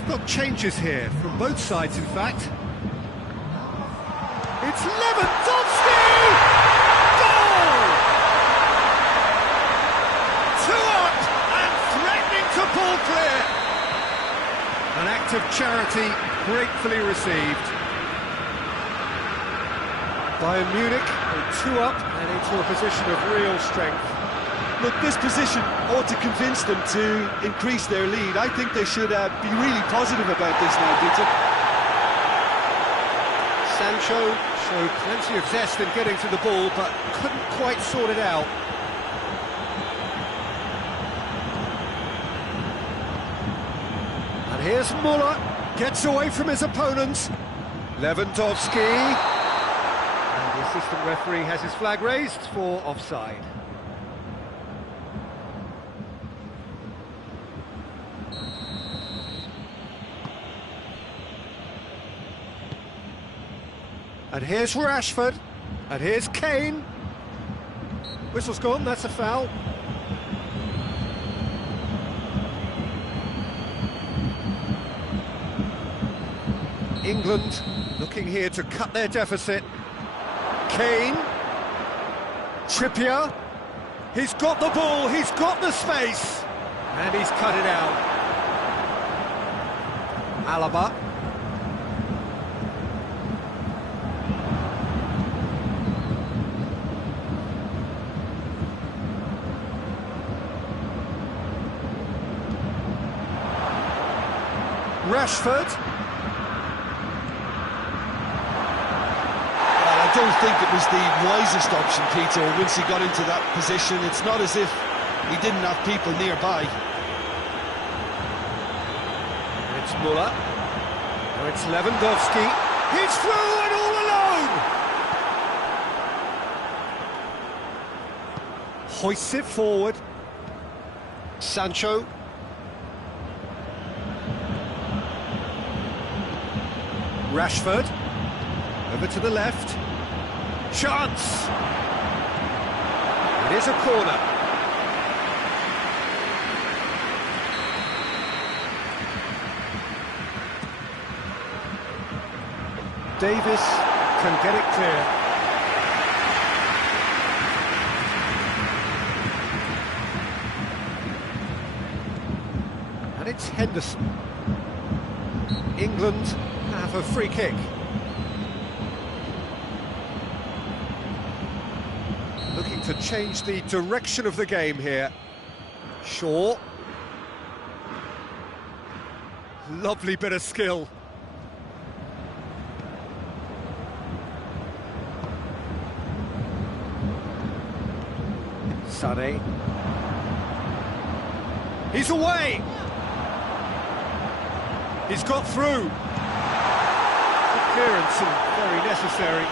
Got changes here from both sides, in fact. It's Lewandowski! Goal! 2 up and threatening to pull clear. An act of charity gratefully received. Bayern Munich are 2 up and into a position of real strength. Look, this position ought to convince them to increase their lead. I think they should be really positive about this now, Peter. Sancho showed plenty of zest in getting to the ball, but couldn't quite sort it out. And here's Muller, gets away from his opponents. Lewandowski. And the assistant referee has his flag raised for offside. And here's Rashford. And here's Kane. Whistle's gone, that's a foul. England looking here to cut their deficit. Kane. Trippier. He's got the ball, he's got the space. And he's cut it out. Alaba. Rashford. Well, I don't think it was the wisest option, Peter, once he got into that position. It's not as if he didn't have people nearby. It's Muller. Now it's Lewandowski. He's through and all alone! Hoists it forward. Sancho. Rashford, over to the left, chance! It is a corner. Davis can get it clear. And it's Henderson. England have a free kick. Looking to change the direction of the game here. Shaw. Lovely bit of skill. Sané. He's away! He's got through. Clearance and very necessary.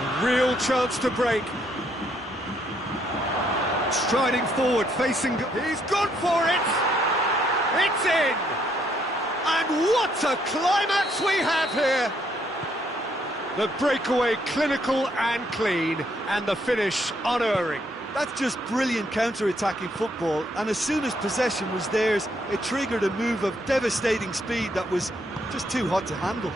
A real chance to break. Striding forward, facing... He's gone for it! It's in! And what a climax we have here! The breakaway clinical and clean, and the finish unerring. That's just brilliant counter-attacking football, and as soon as possession was theirs, it triggered a move of devastating speed that was just too hot to handle.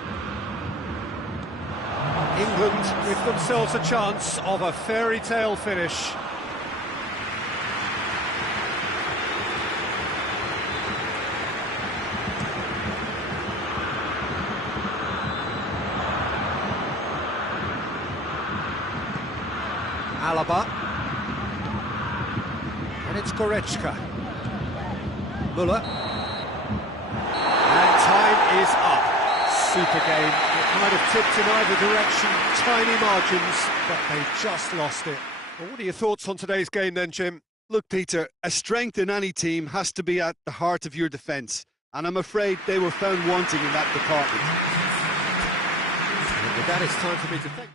England with themselves a chance of a fairy tale finish. Alaba. And it's Goretzka. Muller. And time is up. Super game. It might have tipped in either direction, tiny margins, but they just lost it. Well, what are your thoughts on today's game then, Jim? Look, Peter, a strength in any team has to be at the heart of your defence, and I'm afraid they were found wanting in that department. And with that, it's time for me to thank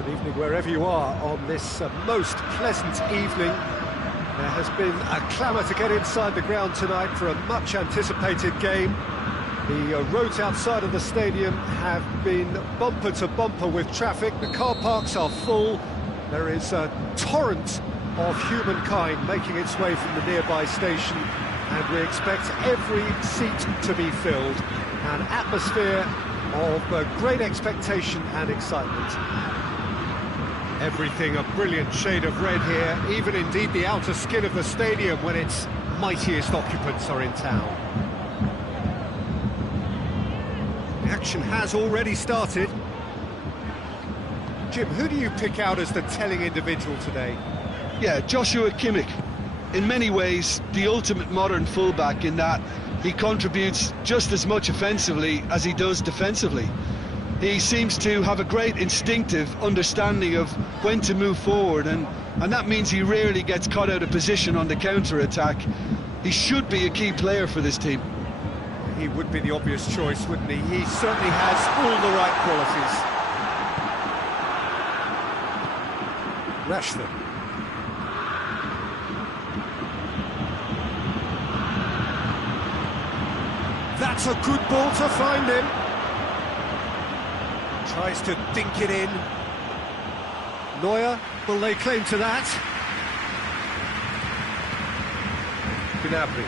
Good evening wherever you are on this most pleasant evening. There has been a clamour to get inside the ground tonight for a much anticipated game. The roads outside of the stadium have been bumper to bumper with traffic. The car parks are full. There is a torrent of humankind making its way from the nearby station, and we expect every seat to be filled. An atmosphere of great expectation and excitement. Everything a brilliant shade of red here, even indeed the outer skin of the stadium when its mightiest occupants are in town. The action has already started. Jim, who do you pick out as the telling individual today? Yeah, Joshua Kimmich. In many ways, the ultimate modern fullback in that he contributes just as much offensively as he does defensively. He seems to have a great instinctive understanding of when to move forward, and that means he rarely gets caught out of position on the counter-attack. He should be a key player for this team. He would be the obvious choice, wouldn't he? He certainly has all the right qualities. Rashford. That's a good ball to find him. Tries to dink it in. Neuer will lay claim to that. Gnabry.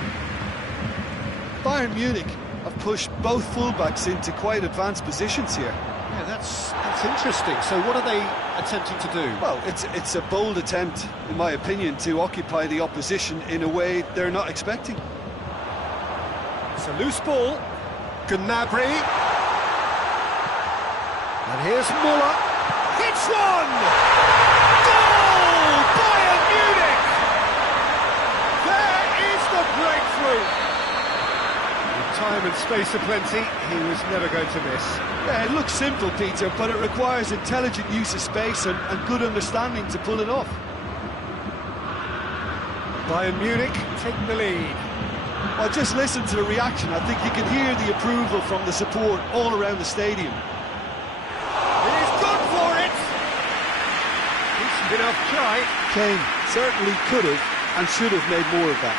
Bayern Munich have pushed both fullbacks into quite advanced positions here. Yeah, that's interesting. So what are they attempting to do? Well, it's a bold attempt, in my opinion, to occupy the opposition in a way they're not expecting. It's a loose ball. Gnabry. And here's Müller. Hits one! Goal! Bayern Munich! There is the breakthrough! With time and space aplenty, he was never going to miss. Yeah, it looks simple, Peter, but it requires intelligent use of space and good understanding to pull it off. Bayern Munich taking the lead. Well, just listen to the reaction. I think you can hear the approval from the support all around the stadium. He's gone for it! Decent enough try. Kane certainly could have and should have made more of that.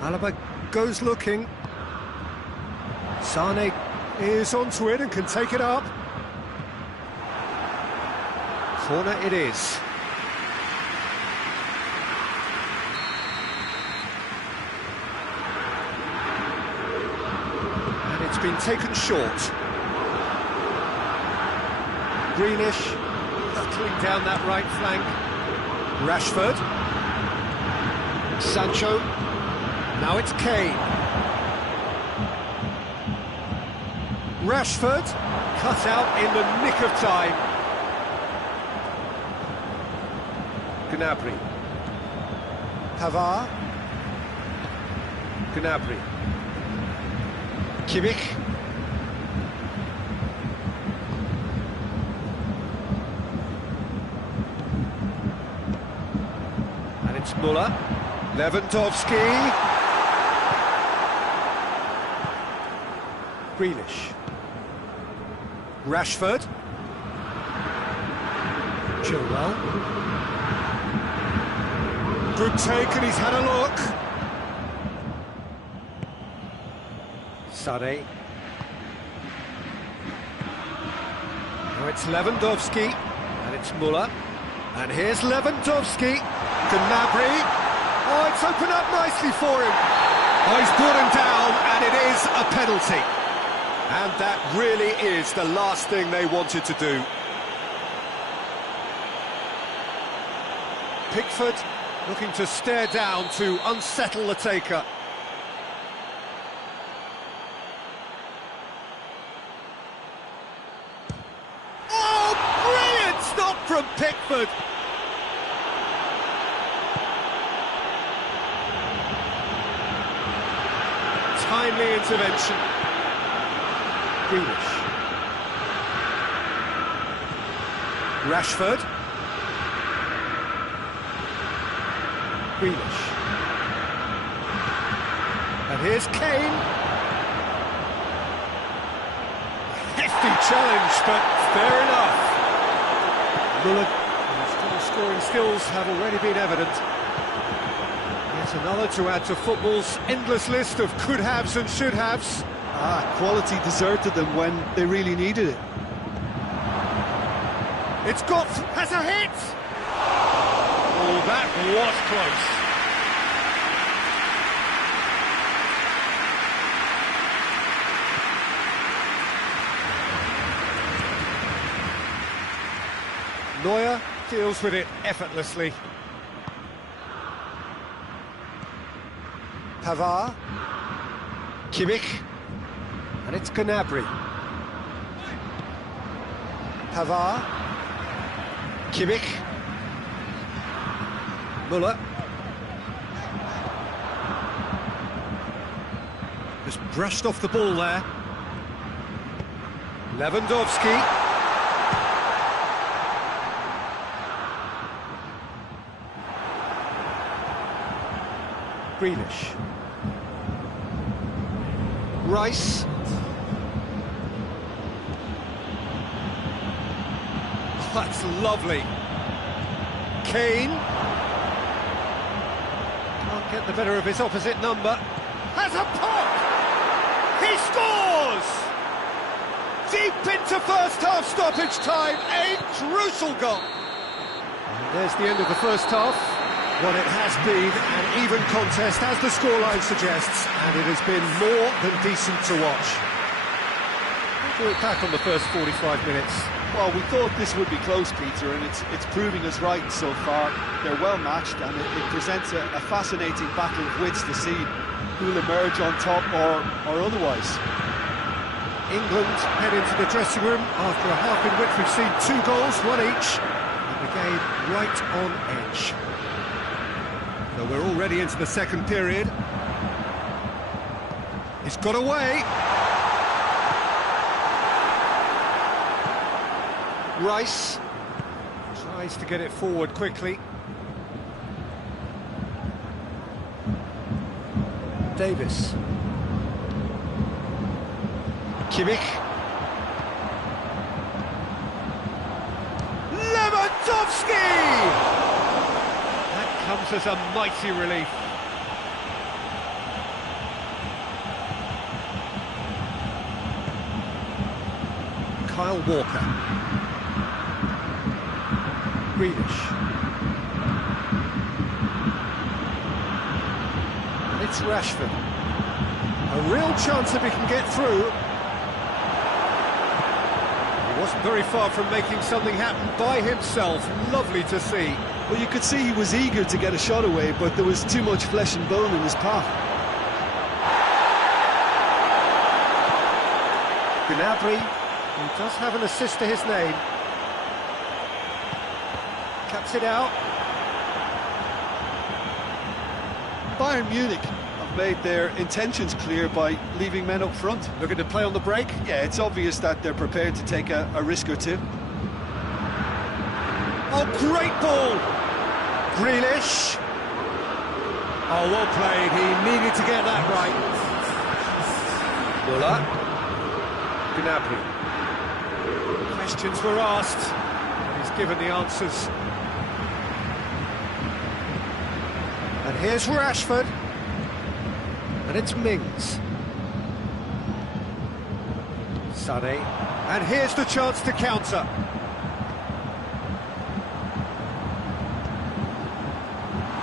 Alaba goes looking. Sane is onto it and can take it up. Corner it is. And it's been taken short. Greenish hurtling down that right flank. Rashford. Sancho. Now it's Kane. Rashford cut out in the nick of time. Gnabry. Pavard. Gnabry. Kimmich. And it's Müller. Lewandowski. Grealish. Rashford. Chilwell. Good take, and he's had a look. Sane. Now it's Lewandowski, and it's Müller. And here's Lewandowski. Gnabry. Oh, it's opened up nicely for him. Oh, he's brought him down, and it is a penalty. And that really is the last thing they wanted to do. Pickford looking to stare down to unsettle the taker. Oh, brilliant stop from Pickford! Timely intervention. Grealish. Rashford. Grealish. And here's Kane. Hefty challenge, but fair enough. Muller, whose scoring skills have already been evident. Yet another to add to football's endless list of could-haves and should-haves. Quality deserted them when they really needed it. It's got... has a hit! Oh, that was close. Neuer deals with it effortlessly. Pavard. Kimmich. And it's Gnabry. Pavard. Kimmich. Muller. Just brushed off the ball there. Lewandowski. Grealish. Rice. Oh, that's lovely. Kane. Can't get the better of his opposite number. Has a pop! He scores! Deep into first half stoppage time, a crucial goal. And there's the end of the first half. Well, it has been an even contest, as the scoreline suggests, and it has been more than decent to watch. What do we look back on the first 45 minutes? Well, we thought this would be close, Peter, and it's proving us right so far. They're well matched, and it presents a fascinating battle of wits to see who'll emerge on top or otherwise. England head into the dressing room after a half in which we've seen 2 goals, 1 each, and the game right on edge. So we're already into the second period. He's got away. Rice tries to get it forward quickly. Davis. Kimmich. Lewandowski! Comes as a mighty relief. Kyle Walker. Grealish. And it's Rashford. A real chance if he can get through. He wasn't very far from making something happen by himself. Lovely to see. Well, you could see he was eager to get a shot away, but there was too much flesh and bone in his path. Gnabry, who does have an assist to his name. Cuts it out. Bayern Munich have made their intentions clear by leaving men up front. Looking to play on the break? Yeah, it's obvious that they're prepared to take a risk or two. Oh, great ball! Grealish. Oh, well played. He needed to get that right. Muller. Gnabry. Questions were asked, and he's given the answers. And here's Rashford. And it's Mings. Sané. And here's the chance to counter.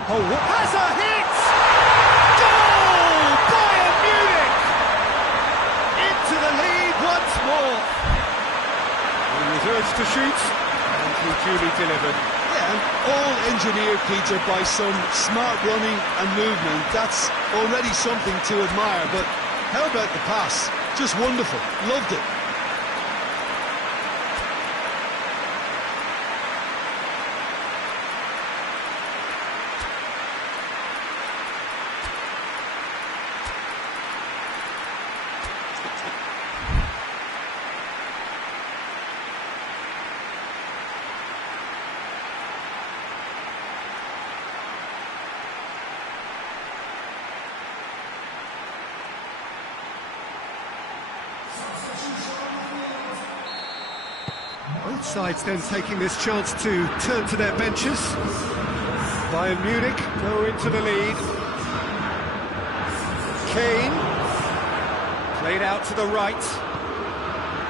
Oh, has a hit! Goal! Bayern Munich! Into the lead once more. He was urged to shoot, and he duly delivered. Yeah, and all engineered, Peter, by some smart running and movement. That's already something to admire, but how about the pass? Just wonderful. Loved it. Both sides then taking this chance to turn to their benches. Bayern Munich go into the lead. Kane, played out to the right.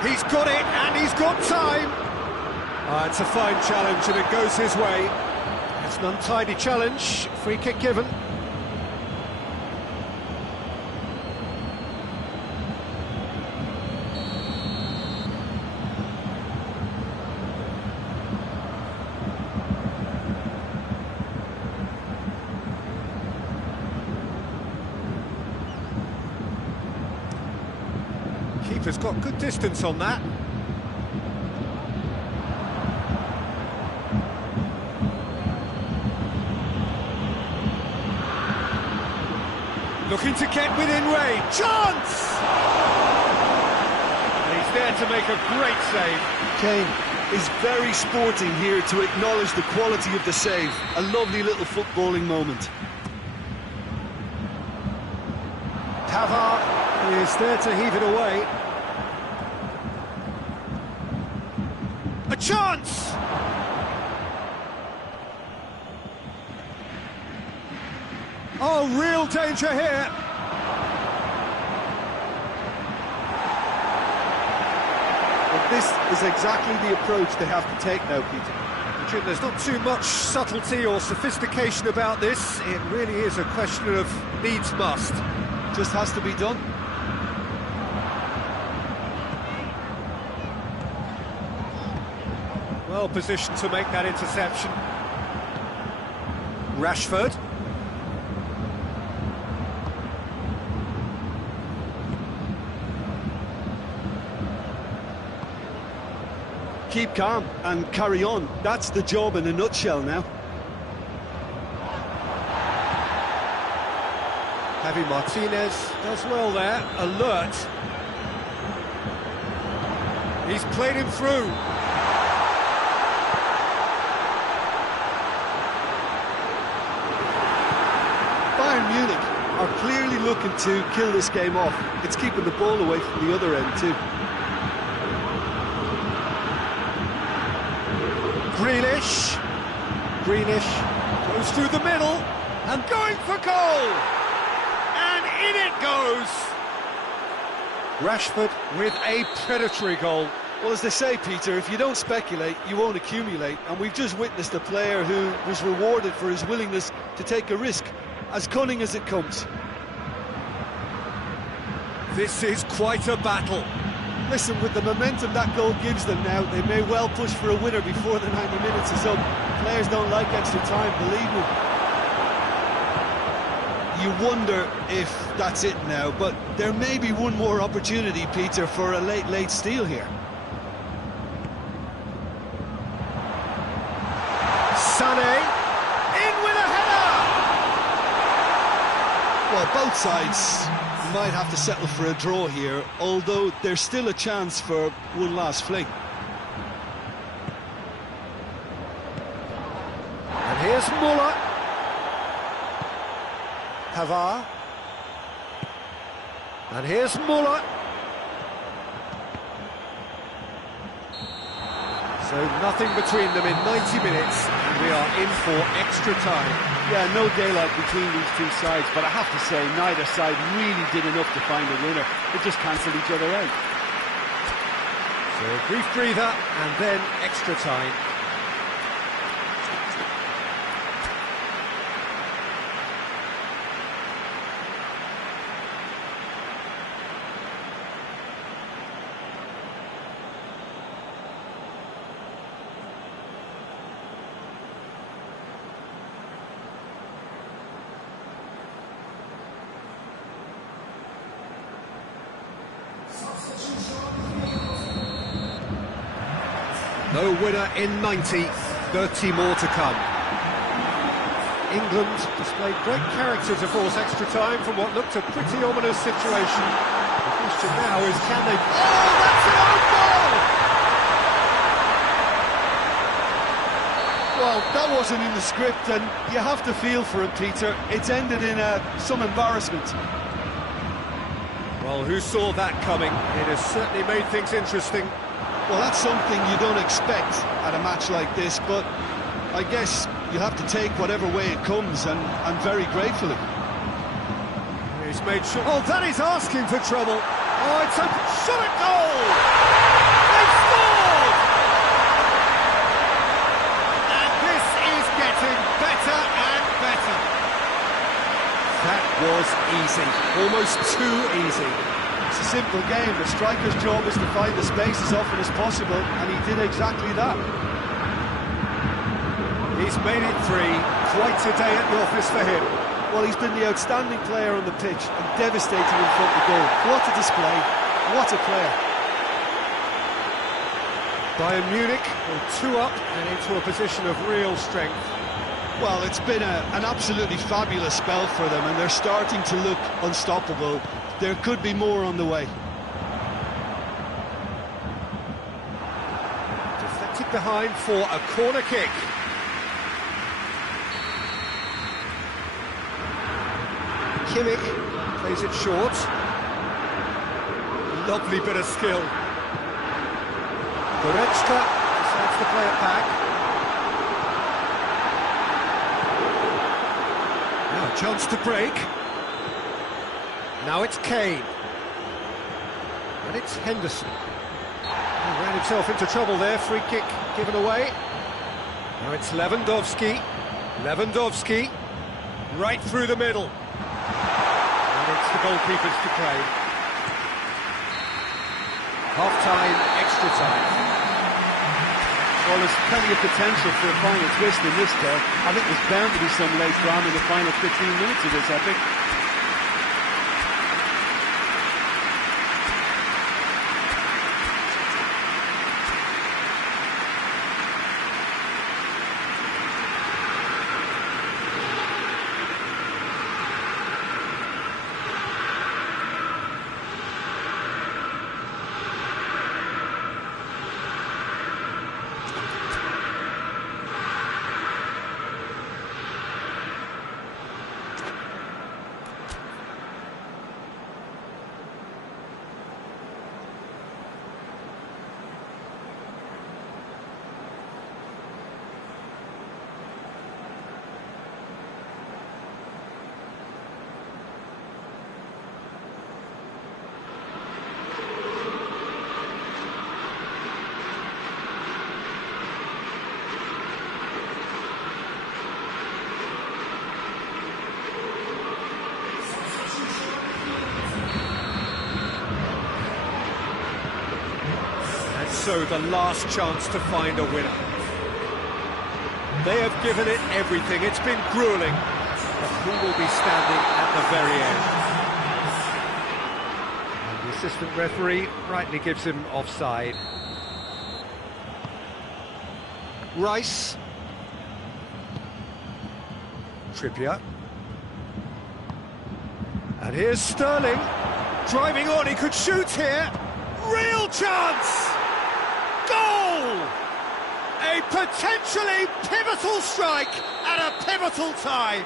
He's got it, and he's got time. It's a fine challenge, and it goes his way. It's an untidy challenge, free kick given. Keeper's got good distance on that. Looking to get within range. Chance! And he's there to make a great save. Kane is very sporting here to acknowledge the quality of the save. A lovely little footballing moment. Pavard is there to heave it away. A chance! Oh, real danger here. But this is exactly the approach they have to take now, Peter. Jim, there's not too much subtlety or sophistication about this. It really is a question of needs must. Just has to be done. Well positioned to make that interception. Rashford. Keep calm and carry on. That's the job in a nutshell now. Javi Martinez does well there, alert. He's played him through. Bayern Munich are clearly looking to kill this game off. It's keeping the ball away from the other end too. Grealish goes through the middle and going for goal! And in it goes! Rashford with a predatory goal. Well, as they say, Peter, if you don't speculate, you won't accumulate. And we've just witnessed a player who was rewarded for his willingness to take a risk, as cunning as it comes. This is quite a battle. Listen, with the momentum that goal gives them now, they may well push for a winner before the 90 minutes is up. Players don't like extra time, believe me. You wonder if that's it now, but there may be one more opportunity, Peter, for a late steal here. Sané, in with a header! Well, both sides might have to settle for a draw here, although there's still a chance for one last fling. And here's Muller. Pavard. And here's Muller. So nothing between them in 90 minutes, and we are in for extra time. Yeah, no daylight between these two sides, but I have to say, neither side really did enough to find a winner. They just cancelled each other out. So a brief breather, and then extra time. No winner in 90, 30 more to come. England displayed great character to force extra time from what looked a pretty ominous situation. The question now is, can they... Oh, that's an own goal! Well, that wasn't in the script, and you have to feel for him, Peter. It's ended in some embarrassment. Well, who saw that coming? It has certainly made things interesting. Well, that's something you don't expect at a match like this, but I guess you have to take whatever way it comes, and very gratefully. He's made sure... Oh, that is asking for trouble. Oh, it's a shot at goal! They've scored! And this is getting better and better. That was easy, almost too easy. It's a simple game. The striker's job is to find the space as often as possible, and he did exactly that. He's made it 3. Quite a day at the office for him. Well, he's been the outstanding player on the pitch and devastating in front of goal. What a display, what a player. Bayern Munich will 2 up and into a position of real strength. Well, it's been an absolutely fabulous spell for them, and they're starting to look unstoppable. There could be more on the way. Deflected behind for a corner kick. Kimmich plays it short. Lovely bit of skill. Goretzka decides to play it back. Now a chance to break. Now it's Kane. And it's Henderson. He ran himself into trouble there, free kick given away. Now it's Lewandowski. Lewandowski, right through the middle. And it's the goalkeepers to claim. Half-time, extra time. Well, there's plenty of potential for a final twist in this there. I think there's bound to be some late drama in the final 15 minutes of this epic. So the last chance to find a winner. They have given it everything. It's been grueling. But who will be standing at the very end? And the assistant referee rightly gives him offside. Rice. Trippier. And here's Sterling. Driving on, he could shoot here. Real chance! Goal! A potentially pivotal strike at a pivotal time.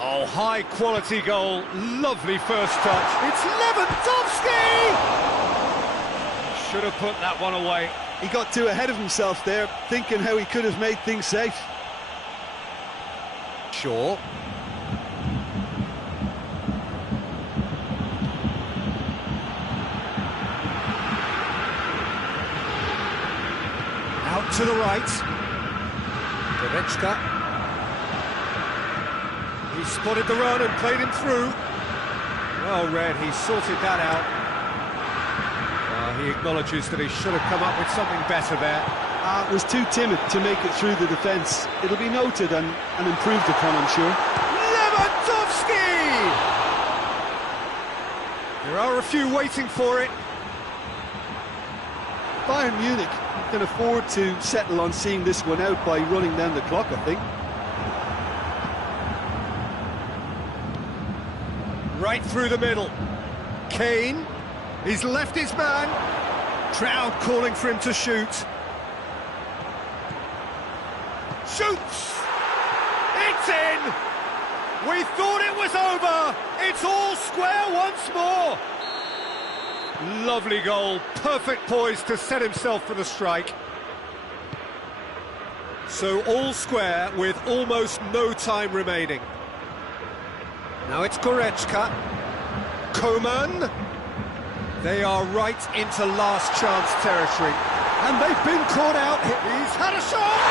Oh, high-quality goal. Lovely first touch. It's Lewandowski! Should have put that one away. He got too ahead of himself there, thinking how he could have made things safe. Shaw. Out to the right. Goretzka. He spotted the run and played him through. Well read, he sorted that out. He acknowledges that he should have come up with something better there. Was too timid to make it through the defence. It'll be noted and improved upon, I'm sure. Lewandowski! There are a few waiting for it. Bayern Munich can afford to settle on seeing this one out by running down the clock, I think. Right through the middle. Kane, he's left his man. Trout calling for him to shoot. Shoots! It's in! We thought it was over! It's all square once more! Lovely goal, perfect poise to set himself for the strike. So all square with almost no time remaining. Now it's Goretzka. Coman. They are right into last chance territory. And they've been caught out. He's had a shot!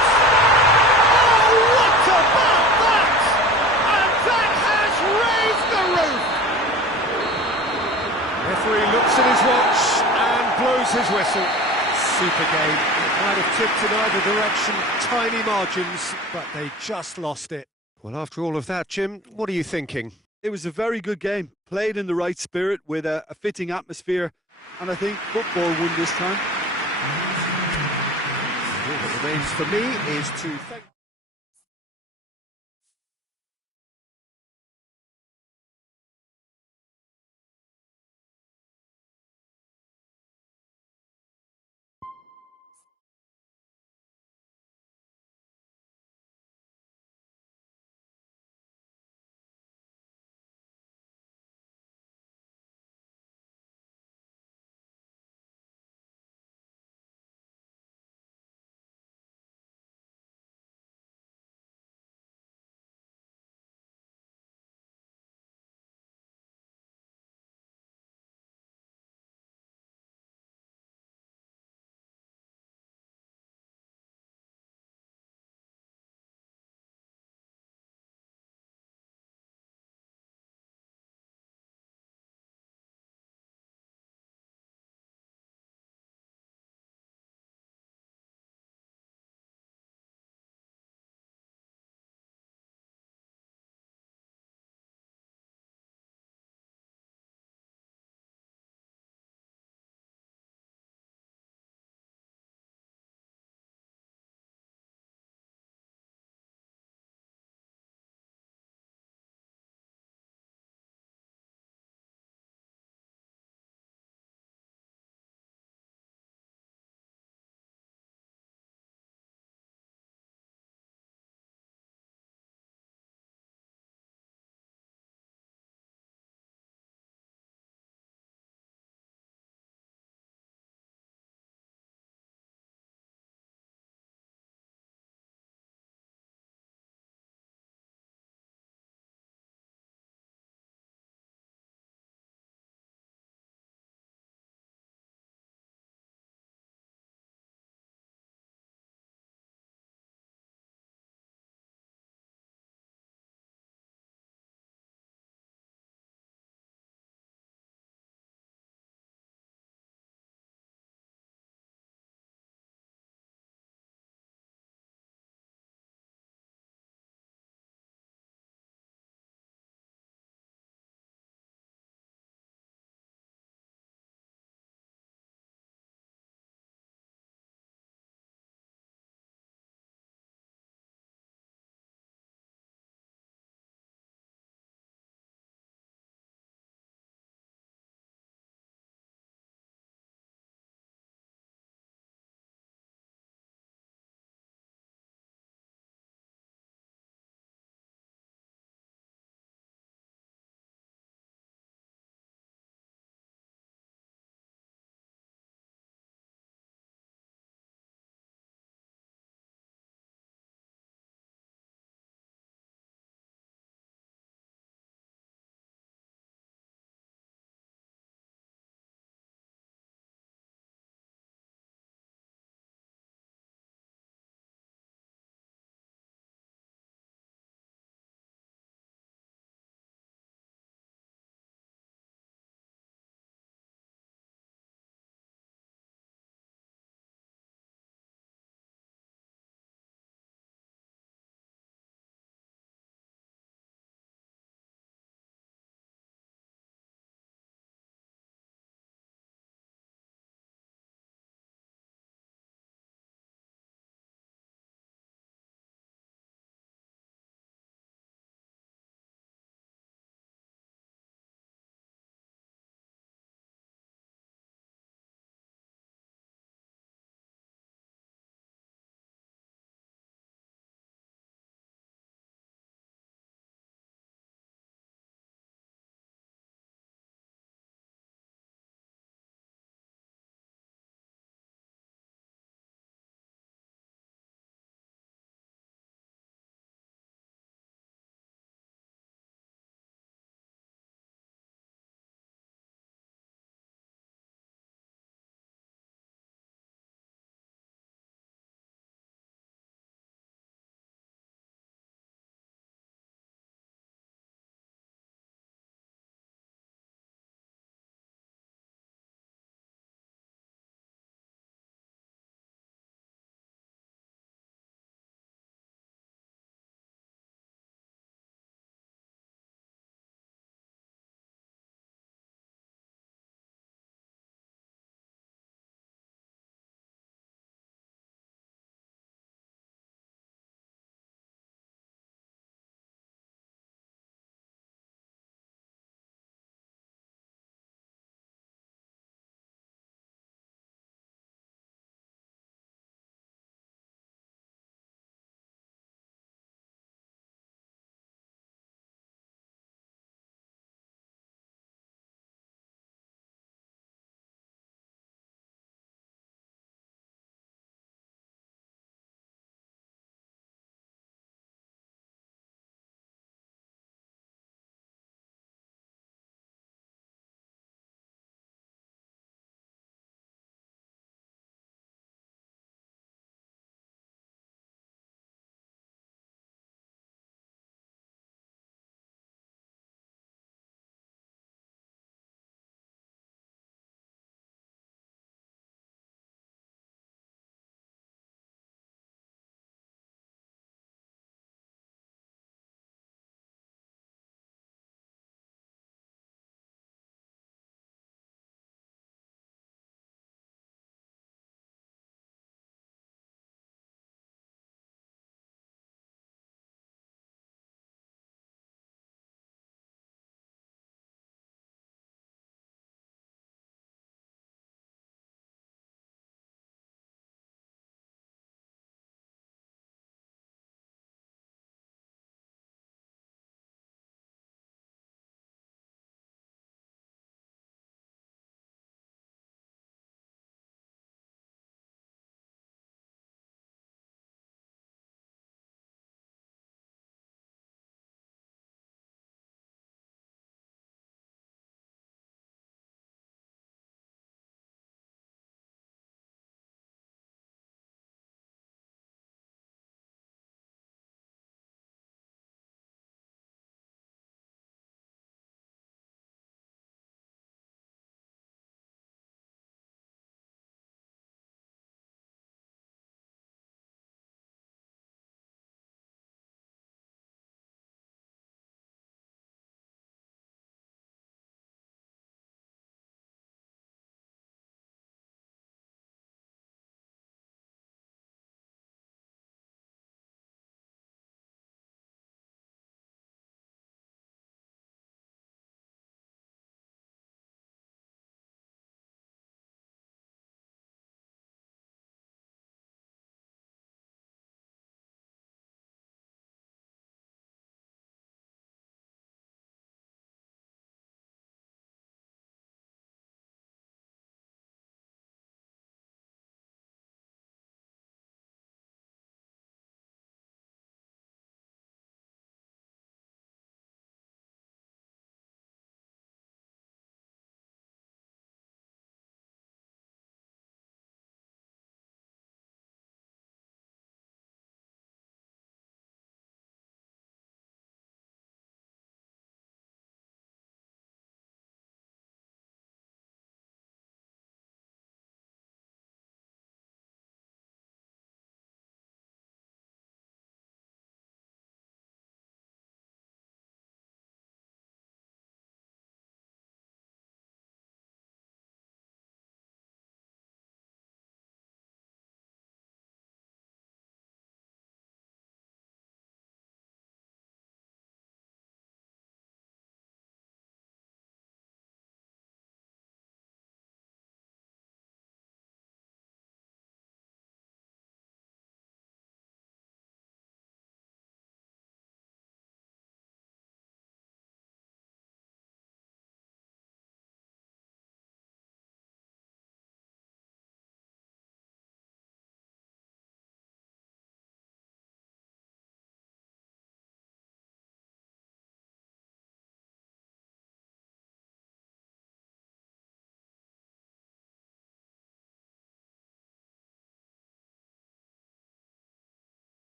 Oh, what about that? And that has raised the roof! Referee looks at his watch and blows his whistle. Super game. It might have tipped in either direction, tiny margins, but they just lost it. Well, after all of that, Jim, what are you thinking? It was a very good game, played in the right spirit with a fitting atmosphere, and I think football won this time. All that remains for me is to thank